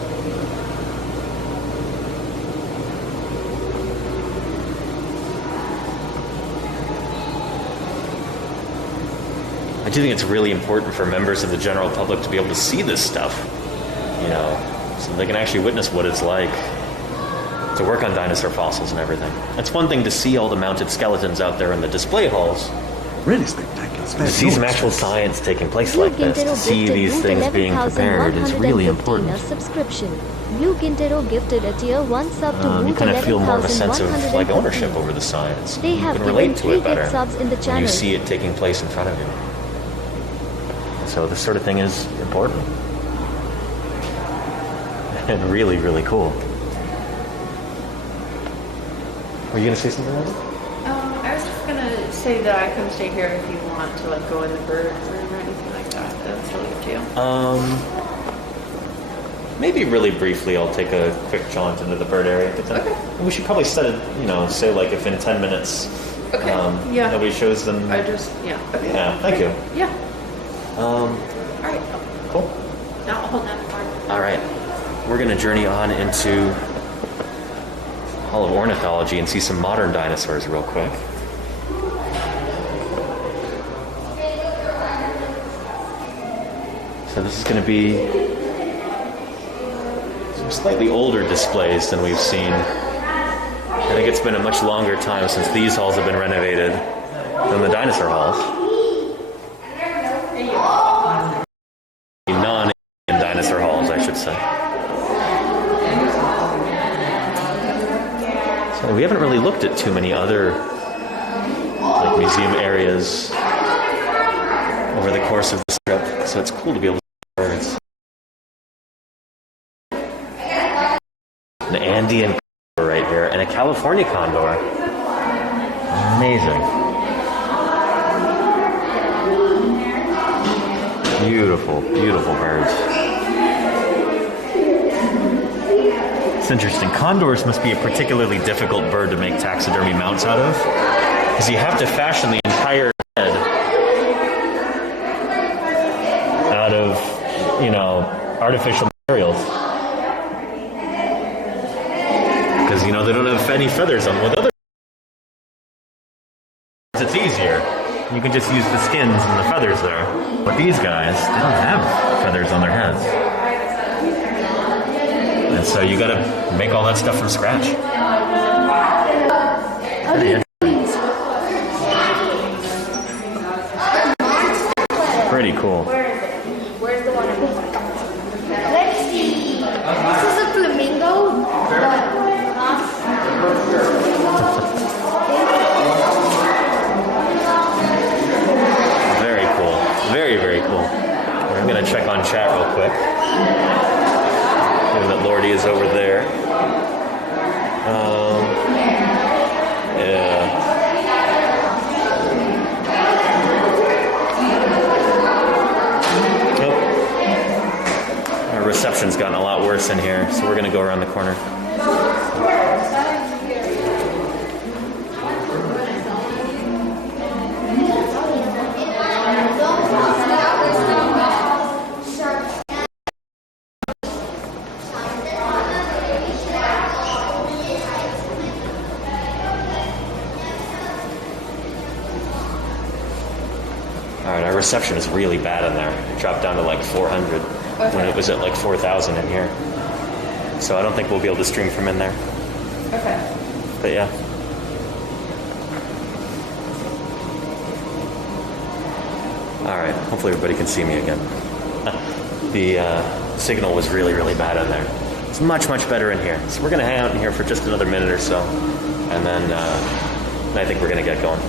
I do think it's really important for members of the general public to be able to see this stuff, so they can actually witness what it's like to work on dinosaur fossils and everything. It's one thing to see all the mounted skeletons out there in the display halls. Really spectacular. To see some actual science taking place like this, to see these things being prepared is really important. Blue Gintero gifted a tier 1 sub to you kind of feel more of a sense of like ownership over the science. They have you can relate to it better subs in the when you see it taking place in front of you. So this sort of thing is important. And really, really cool. Were you going to say something else? I was just going to say that I can stay here if you want to like go in the bird room or anything like that. That's really up to you. Maybe really briefly I'll take a quick jaunt into the bird area. But then we should probably set it, say like if in 10 minutes nobody shows them. Okay. Yeah, thank you. Yeah. All right. Cool. Now I'll hold that for. All right. We're going to journey on into Hall of Ornithology and see some modern dinosaurs real quick. So this is going to be some slightly older displays than we've seen. I think it's been a much longer time since these halls have been renovated than the dinosaur halls. Non-Indian dinosaur halls, I should say. So we haven't really looked at too many other museum areas over the course of this trip, so it's cool to be able to see birds. An Andean condor right here, and a California condor. Amazing. Beautiful, beautiful birds. It's interesting. Condors must be a particularly difficult bird to make taxidermy mounts out of, because you have to fashion the entire head out of, you know, artificial materials. Because, you know, they don't have any feathers on them. With other, it's easier. You can just use the skins and the feathers there. But these guys, they don't have feathers on their heads. And so you gotta make all that stuff from scratch. Pretty cool. Where's the one? Let's see. This is a flamingo. Very cool. Very, very cool. I'm gonna check on chat real quick. Given that Laurdee is over there. Yeah. Our reception's gotten a lot worse in here, so we're gonna go around the corner. Alright, our reception is really bad in there. It dropped down to like 400 when it was at like 4,000 in here. So I don't think we'll be able to stream from in there. Okay. But yeah. Alright, hopefully everybody can see me again. The signal was really, really bad in there. It's much, much better in here. So we're going to hang out in here for just another minute or so. And then I think we're going to get going.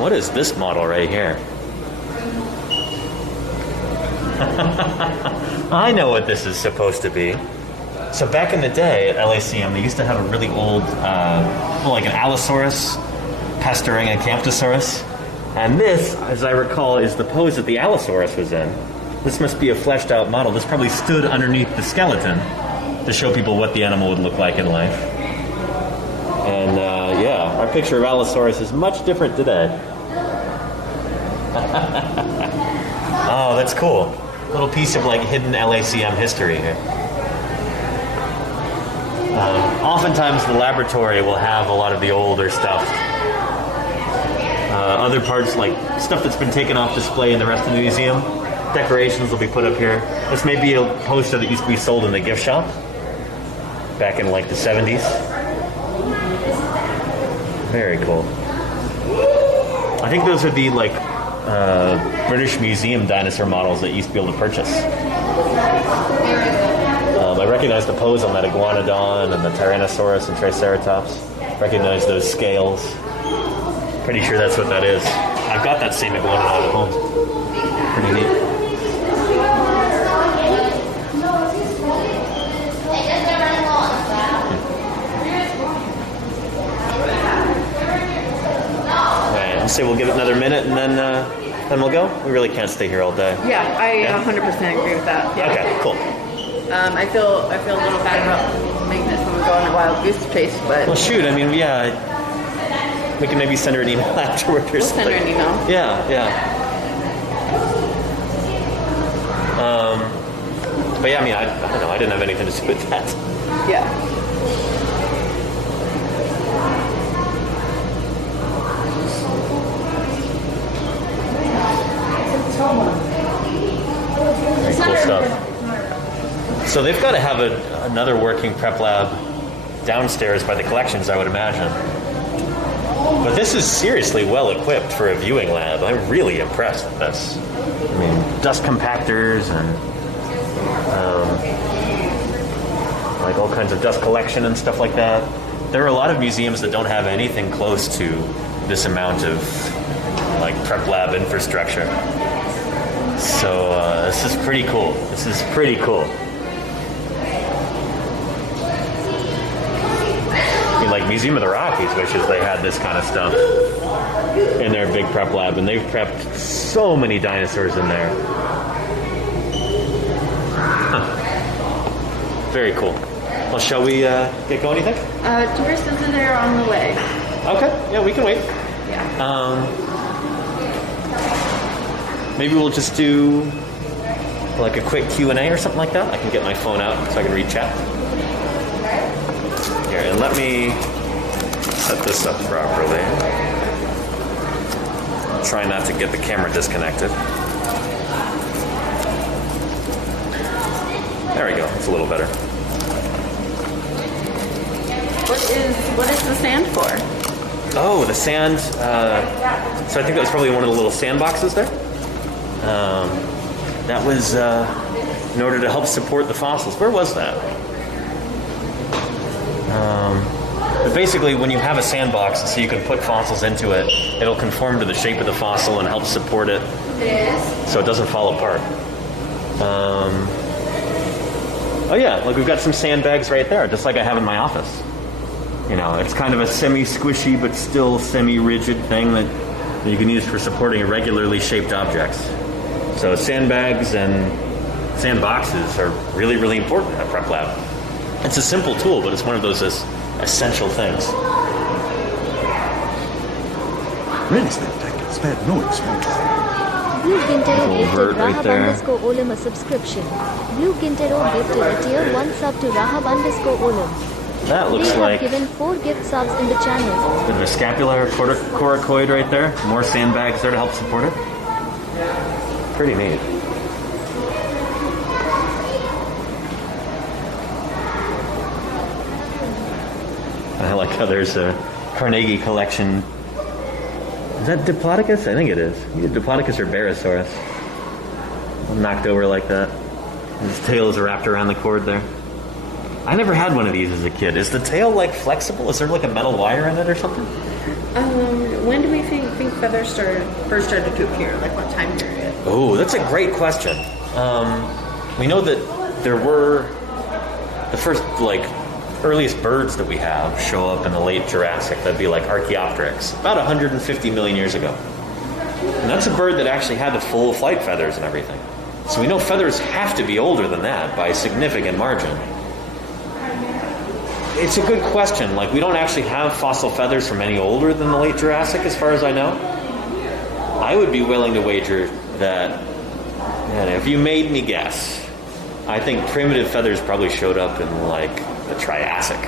What is this model right here? I know what this is supposed to be. So back in the day at LACM, they used to have a really old, like an Allosaurus pasturing a Camptosaurus. And this, as I recall, is the pose that the Allosaurus was in. This must be a fleshed out model. This probably stood underneath the skeleton to show people what the animal would look like in life. And yeah, our picture of Allosaurus is much different today. Oh, that's cool. A little piece of like hidden LACM history here. Oftentimes the laboratory will have a lot of the older stuff. Other parts, like stuff that's been taken off display in the rest of the museum, decorations will be put up here. This may be a poster that used to be sold in the gift shop back in like the 70s. Very cool. I think those would be like British Museum dinosaur models that you used to be able to purchase. I recognize the pose on that iguanodon and the Tyrannosaurus and Triceratops. Recognize those scales. Pretty sure that's what that is. I've got that same iguanodon at home. Pretty neat. Say we'll give it another minute and then we'll go. We really can't stay here all day. Yeah, I 100% agree with that. Yeah. Okay, cool. I feel a little bad about making this when we go on a wild goose chase, but well, shoot. I mean, yeah, we can maybe send her an email afterwards. We'll send her an email. Yeah. But yeah, I mean, I don't know. I didn't have anything to do with that. Yeah. Very cool stuff. So they've got to have another working prep lab downstairs by the collections, I would imagine. But this is seriously well equipped for a viewing lab. I'm really impressed with this. I mean, dust compactors and like all kinds of dust collection and stuff like that. There are a lot of museums that don't have anything close to this amount of like prep lab infrastructure. So this is pretty cool. This is pretty cool. I mean, like Museum of the Rockies wishes they had this kind of stuff in their big prep lab, and they've prepped so many dinosaurs in there. Huh. Very cool. Well, shall we get going, you think? Tourists are there on the way. Okay, yeah, we can wait. Yeah. Maybe we'll just do like a quick Q&A or something like that. I can get my phone out so I can read chat. Here, and let me set this up properly. Try not to get the camera disconnected. There we go, it's a little better. What is the sand for? Oh, the sand. So I think that was probably one of the little sandboxes there. That was in order to help support the fossils. Where was that? But basically, when you have a sandbox, so you can put fossils into it, it'll conform to the shape of the fossil and help support it, so it doesn't fall apart. Oh yeah, look, we've got some sandbags right there, just like I have in my office. You know, it's kind of a semi-squishy but still semi-rigid thing that you can use for supporting irregularly shaped objects. So sandbags and sandboxes are really, really important at Prep Lab. It's a simple tool, but it's one of those essential things. Really spectacular. Spared no expense. Blue Gintero gifted right Rahab there. underscore Olam a subscription. Blue Gintero gifted a tier 1 sub to Rahab underscore Olam. That looks They have like given 4 gift subs in the channel. a bit of a scapular coracoid right there. More sandbags there to help support it. Pretty neat. I like how there's a Carnegie collection. Is that Diplodocus? I think it is. Either Diplodocus or Barosaurus. Knocked over like that. His tail is wrapped around the cord there. I never had one of these as a kid. Is the tail like flexible? Is there like a metal wire in it or something? When do we think feathers first started to appear? Like what time period? Oh, that's a great question. We know that there were the first earliest birds that we have show up in the late Jurassic. That'd be like Archaeopteryx, about 150 million years ago. And that's a bird that actually had the full flight feathers and everything. So we know feathers have to be older than that by a significant margin. It's a good question. Like, we don't actually have fossil feathers from any older than the late Jurassic, as far as I know. I would be willing to wager that, if you made me guess, I think primitive feathers probably showed up in, like, the Triassic.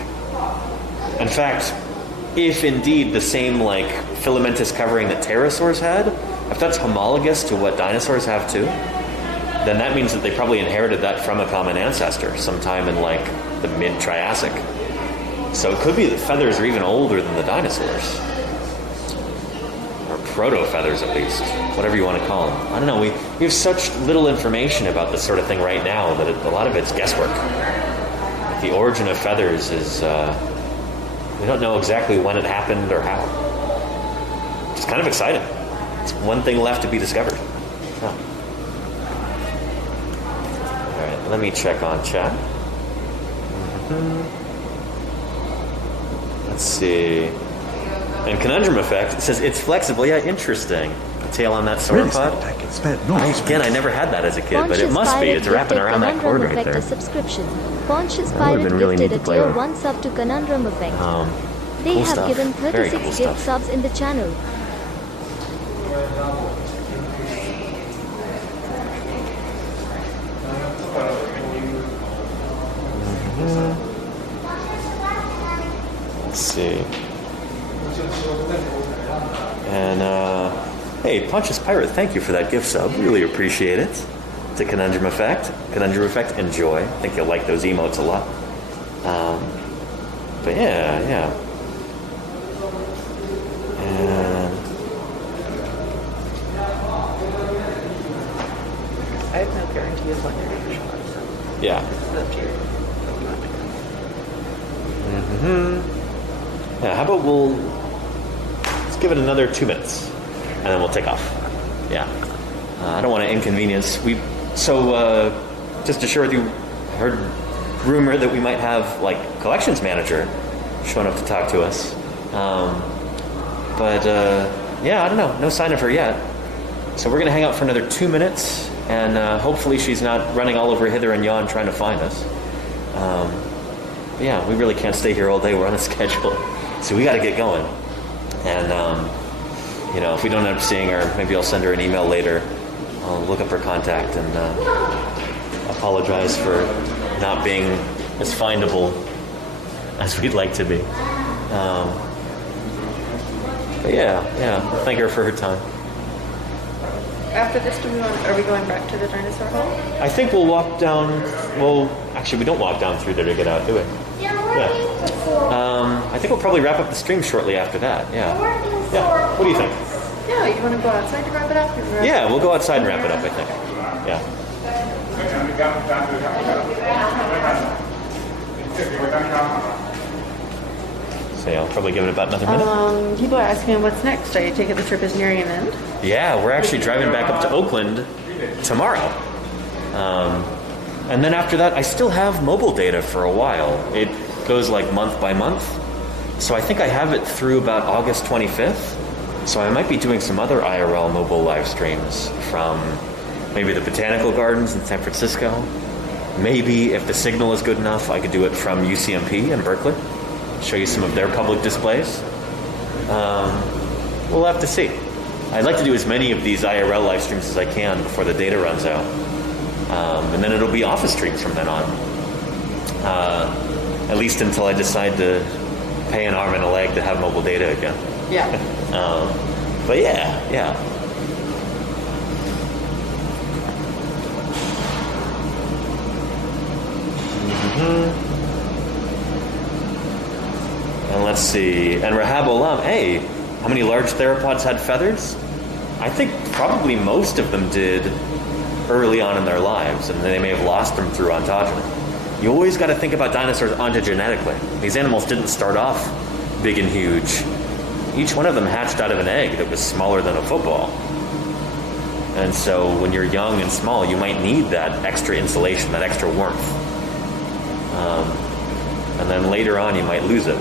In fact, if indeed the same, like, filamentous covering that pterosaurs had, if that's homologous to what dinosaurs have too, then that means that they probably inherited that from a common ancestor sometime in, like, the mid-Triassic. So it could be that feathers are even older than the dinosaurs. Or proto-feathers, at least. Whatever you want to call them. I don't know, we have such little information about this sort of thing right now that a lot of it's guesswork. The origin of feathers is, we don't know exactly when it happened or how. It's kind of exciting. It's one thing left to be discovered. Oh. Alright, let me check on chat. Let's see. And Conundrum Effect, it says it's flexible. Yeah, interesting. Tail on that sauropod. Again, I never had that as a kid, but it must be. It's wrapping around that cord right there. Subscription. Pontius That Pirate would've been really gifted neat a to play tier with. 1 sub to Conundrum Effect. They cool have stuff. given Very 36 cool gift stuff. subs in the channel. Let's see. And, hey, Pontius Pirate, thank you for that gift sub. Really appreciate it. To Conundrum Effect. Conundrum Effect, enjoy. I think you'll like those emotes a lot. But yeah. And I have no guarantee of when they're going to show up. So yeah. it's up to you. Yeah, how about let's give it another 2 minutes, and then we'll take off. Yeah. I don't want to inconvenience. Just to share with you, heard rumor that we might have like collections manager showing up to talk to us. Yeah, I don't know. No sign of her yet. So we're going to hang out for another 2 minutes, and hopefully she's not running all over hither and yon trying to find us. Yeah, we really can't stay here all day. We're on a schedule. So we got to get going. And, if we don't end up seeing her, maybe I'll send her an email later. I'll look up her contact and apologize for not being as findable as we'd like to be. But yeah, thank her for her time. After this, are we going back to the dinosaur hall? I think we'll walk down. Well, actually, we don't walk down through there to get out, do we? Yeah. I think we'll probably wrap up the stream shortly after that. Yeah. What do you think? Yeah, you want to go outside to wrap it up? Yeah, we'll go outside and wrap it up, I think. Yeah. So yeah, I'll probably give it about another minute. People are asking what's next. Are you taking the trip is nearing an end? Yeah, we're actually driving back up to Oakland tomorrow. And then after that, I still have mobile data for a while. It goes like month by month. So I think I have it through about August 25th. So I might be doing some other IRL mobile live streams from maybe the Botanical Gardens in San Francisco. Maybe if the signal is good enough, I could do it from UCMP in Berkeley. Show you some of their public displays. We'll have to see. I'd like to do as many of these IRL live streams as I can before the data runs out. And then it'll be office streams from then on. At least until I decide to pay an arm and a leg to have mobile data again. Yeah. But yeah. And let's see. And Rahab Olam, hey, how many large theropods had feathers? I think probably most of them did early on in their lives, and they may have lost them through ontogeny. You always got to think about dinosaurs ontogenetically. These animals didn't start off big and huge. Each one of them hatched out of an egg that was smaller than a football. And so when you're young and small, you might need that extra insulation, that extra warmth. And then later on, you might lose it.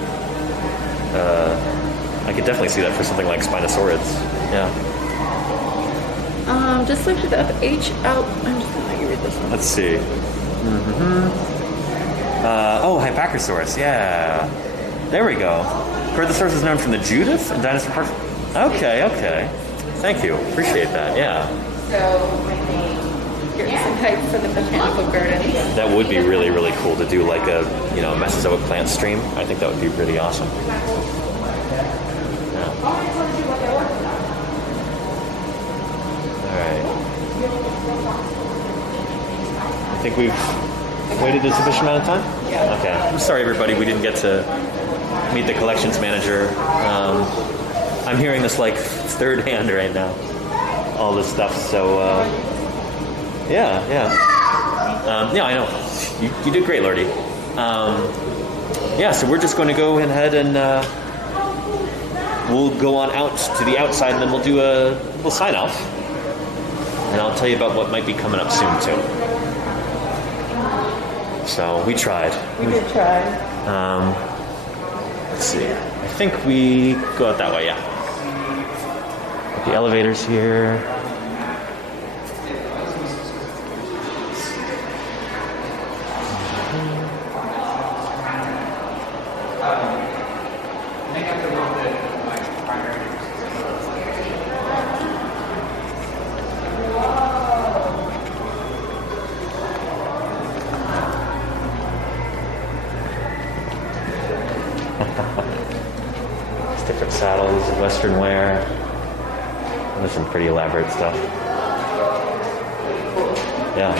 I could definitely see that for something like Spinosaurids. Yeah. Just looked it up. I'm just going to read this one. Let's see. Hypacrosaurus. Yeah. There we go. Carnotaurus is known from the Judith and Dinosaur Park. Okay. Thank you. Appreciate that. Yeah. So, here's some hype for the Botanical Gardens. That would be really, really cool to do like a, Mesozoic plant stream. I think that would be really awesome. Yeah. All right. I think we've waited a sufficient amount of time? Yeah. Okay. I'm sorry, everybody, we didn't get to meet the collections manager. I'm hearing this like third hand right now, all this stuff. So, yeah, I know. You did great, laurdee. So we're just going to go ahead and we'll go on out to the outside, and then we'll do a little sign off. And I'll tell you about what might be coming up soon, too. So we tried. We did try. Let's see. I think we go out that way, yeah. The elevator's here. Different saddles, Western wear. There's some pretty elaborate stuff. Yeah.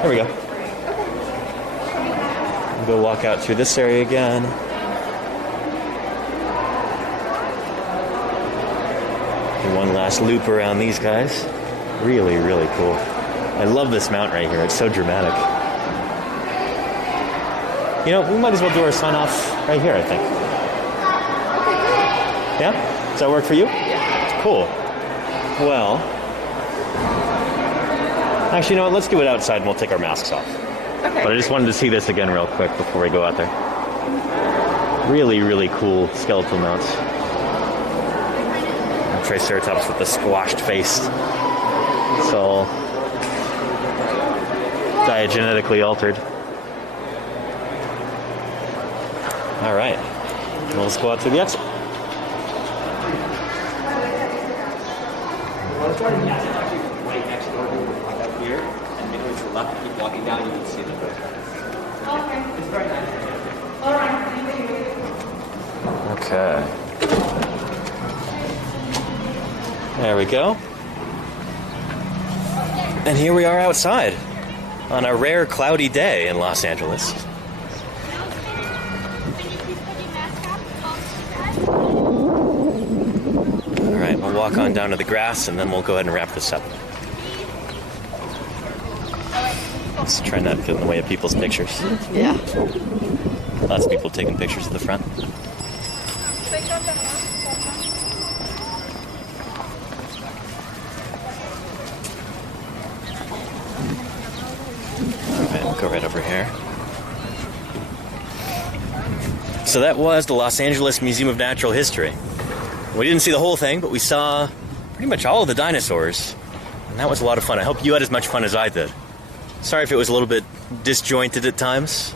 There we go. go walk out through this area again. And one last loop around these guys. Really, really cool. I love this mount right here. It's so dramatic. You know, we might as well do our sign off right here, I think. Yeah? Does that work for you? Yeah. Cool. Well, actually, you know what? Let's do it outside and we'll take our masks off. Okay. But I just wanted to see this again real quick before we go out there. Really, really cool skeletal mounts. And Triceratops with the squashed face. It's all diagenetically altered. All right. Well, let's go out to the exit. Right next door to walk out here, and midway to the left, keep walking down, you can see the bridge. Okay. It's very nice. All right. Okay. There we go. And here we are outside on a rare cloudy day in Los Angeles. All right, we'll walk on down to the grass and then we'll go ahead and wrap this up. Let's try not to get in the way of people's pictures. Yeah. Lots of people taking pictures of the front. Alright, we'll go right over here. So that was the Los Angeles Museum of Natural History. We didn't see the whole thing, but we saw pretty much all of the dinosaurs. And that was a lot of fun. I hope you had as much fun as I did. Sorry if it was a little bit disjointed at times.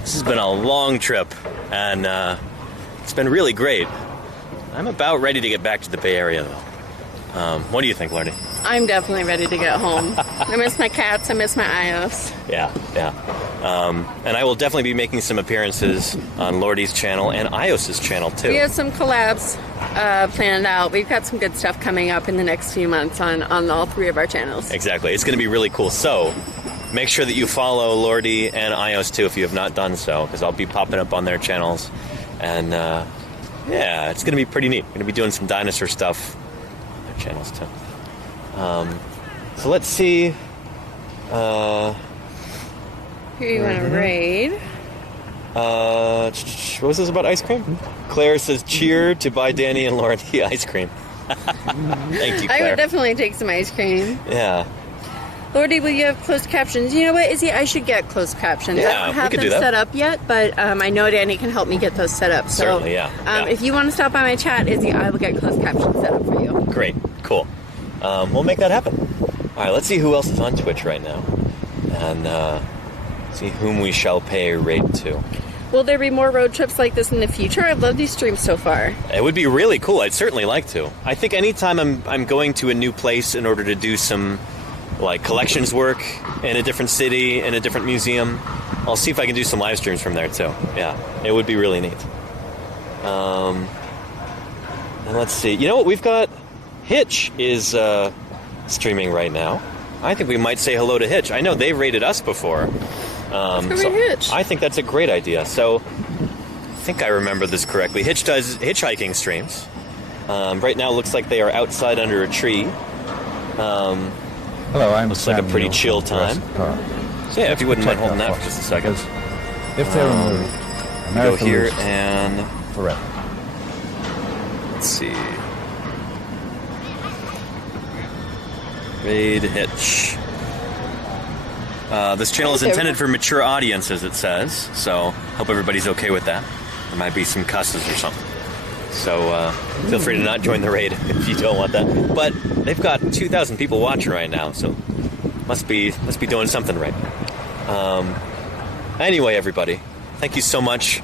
This has been a long trip, and it's been really great. I'm about ready to get back to the Bay Area, though. What do you think, Laurdee? I'm definitely ready to get home. I miss my cats. I miss my Ios. Yeah. And I will definitely be making some appearances on Laurdee's channel and Ios's channel, too. We have some collabs planned out. We've got some good stuff coming up in the next few months on all three of our channels. Exactly. It's going to be really cool. So make sure that you follow Laurdee and Ios, too, if you have not done so, because I'll be popping up on their channels. And, yeah, it's going to be pretty neat. We're going to be doing some dinosaur stuff on their channels, too. So let's see. Who you want to raid? What was this about ice cream? Claire says, cheer to buy Danny and Laurdee ice cream. Thank you, Claire. I would definitely take some ice cream. Yeah. Laurdee, will you have closed captions? You know what, Izzy? I should get closed captions. Yeah, I don't have we could them do that. set up yet, but I know Danny can help me get those set up. So, Certainly, yeah. If you want to stop by my chat, Izzy, I will get closed captions set up for you. Great. Cool. We'll make that happen. All right, let's see who else is on Twitch right now. And see whom we shall pay raid to. Will there be more road trips like this in the future? I've loved these streams so far. It would be really cool. I'd certainly like to. I think anytime I'm going to a new place in order to do some like collections work in a different city, in a different museum, I'll see if I can do some live streams from there too. Yeah, it would be really neat. And let's see. You know what? We've got Hitch is streaming right now. I think we might say hello to Hitch. I know they've rated us before. So Hitch. I think that's a great idea. So I think I remember this correctly. Hitch does hitchhiking streams. Right now it looks like they are outside under a tree. Hello, I'm looks like a pretty chill time. So yeah, if you wouldn't mind holding that for just a second. If they're removed, go here and forever. Let's see. Raid Hitch. This channel is intended for mature audiences, it says, so hope everybody's okay with that. There might be some cusses or something. So feel free to not join the raid if you don't want that. But they've got 2,000 people watching right now, so must be doing something right. Anyway, everybody, thank you so much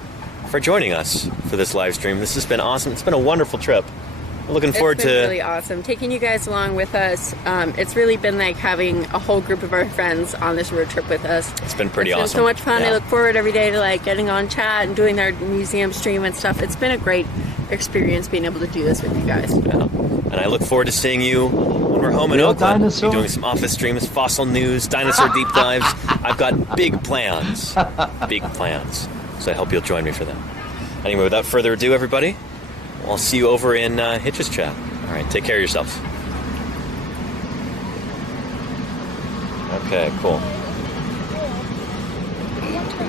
for joining us for this live stream. This has been awesome. It's been a wonderful trip. We're looking forward to... It's been really awesome. Taking you guys along with us. It's really been like having a whole group of our friends on this road trip with us. It's been pretty awesome. It's been so much fun. Yeah. I look forward every day to like getting on chat and doing our museum stream and stuff. It's been a great experience being able to do this with you guys. Yeah. And I look forward to seeing you when we're home in Real Oakland, dinosaur? be doing some office streams, fossil news, dinosaur deep dives. I've got big plans. Big plans. So I hope you'll join me for that. Anyway, without further ado, everybody, I'll see you over in Hitch's chat. All right, take care of yourselves. Okay, cool.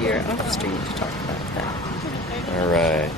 You're off stream to talk about that. All right.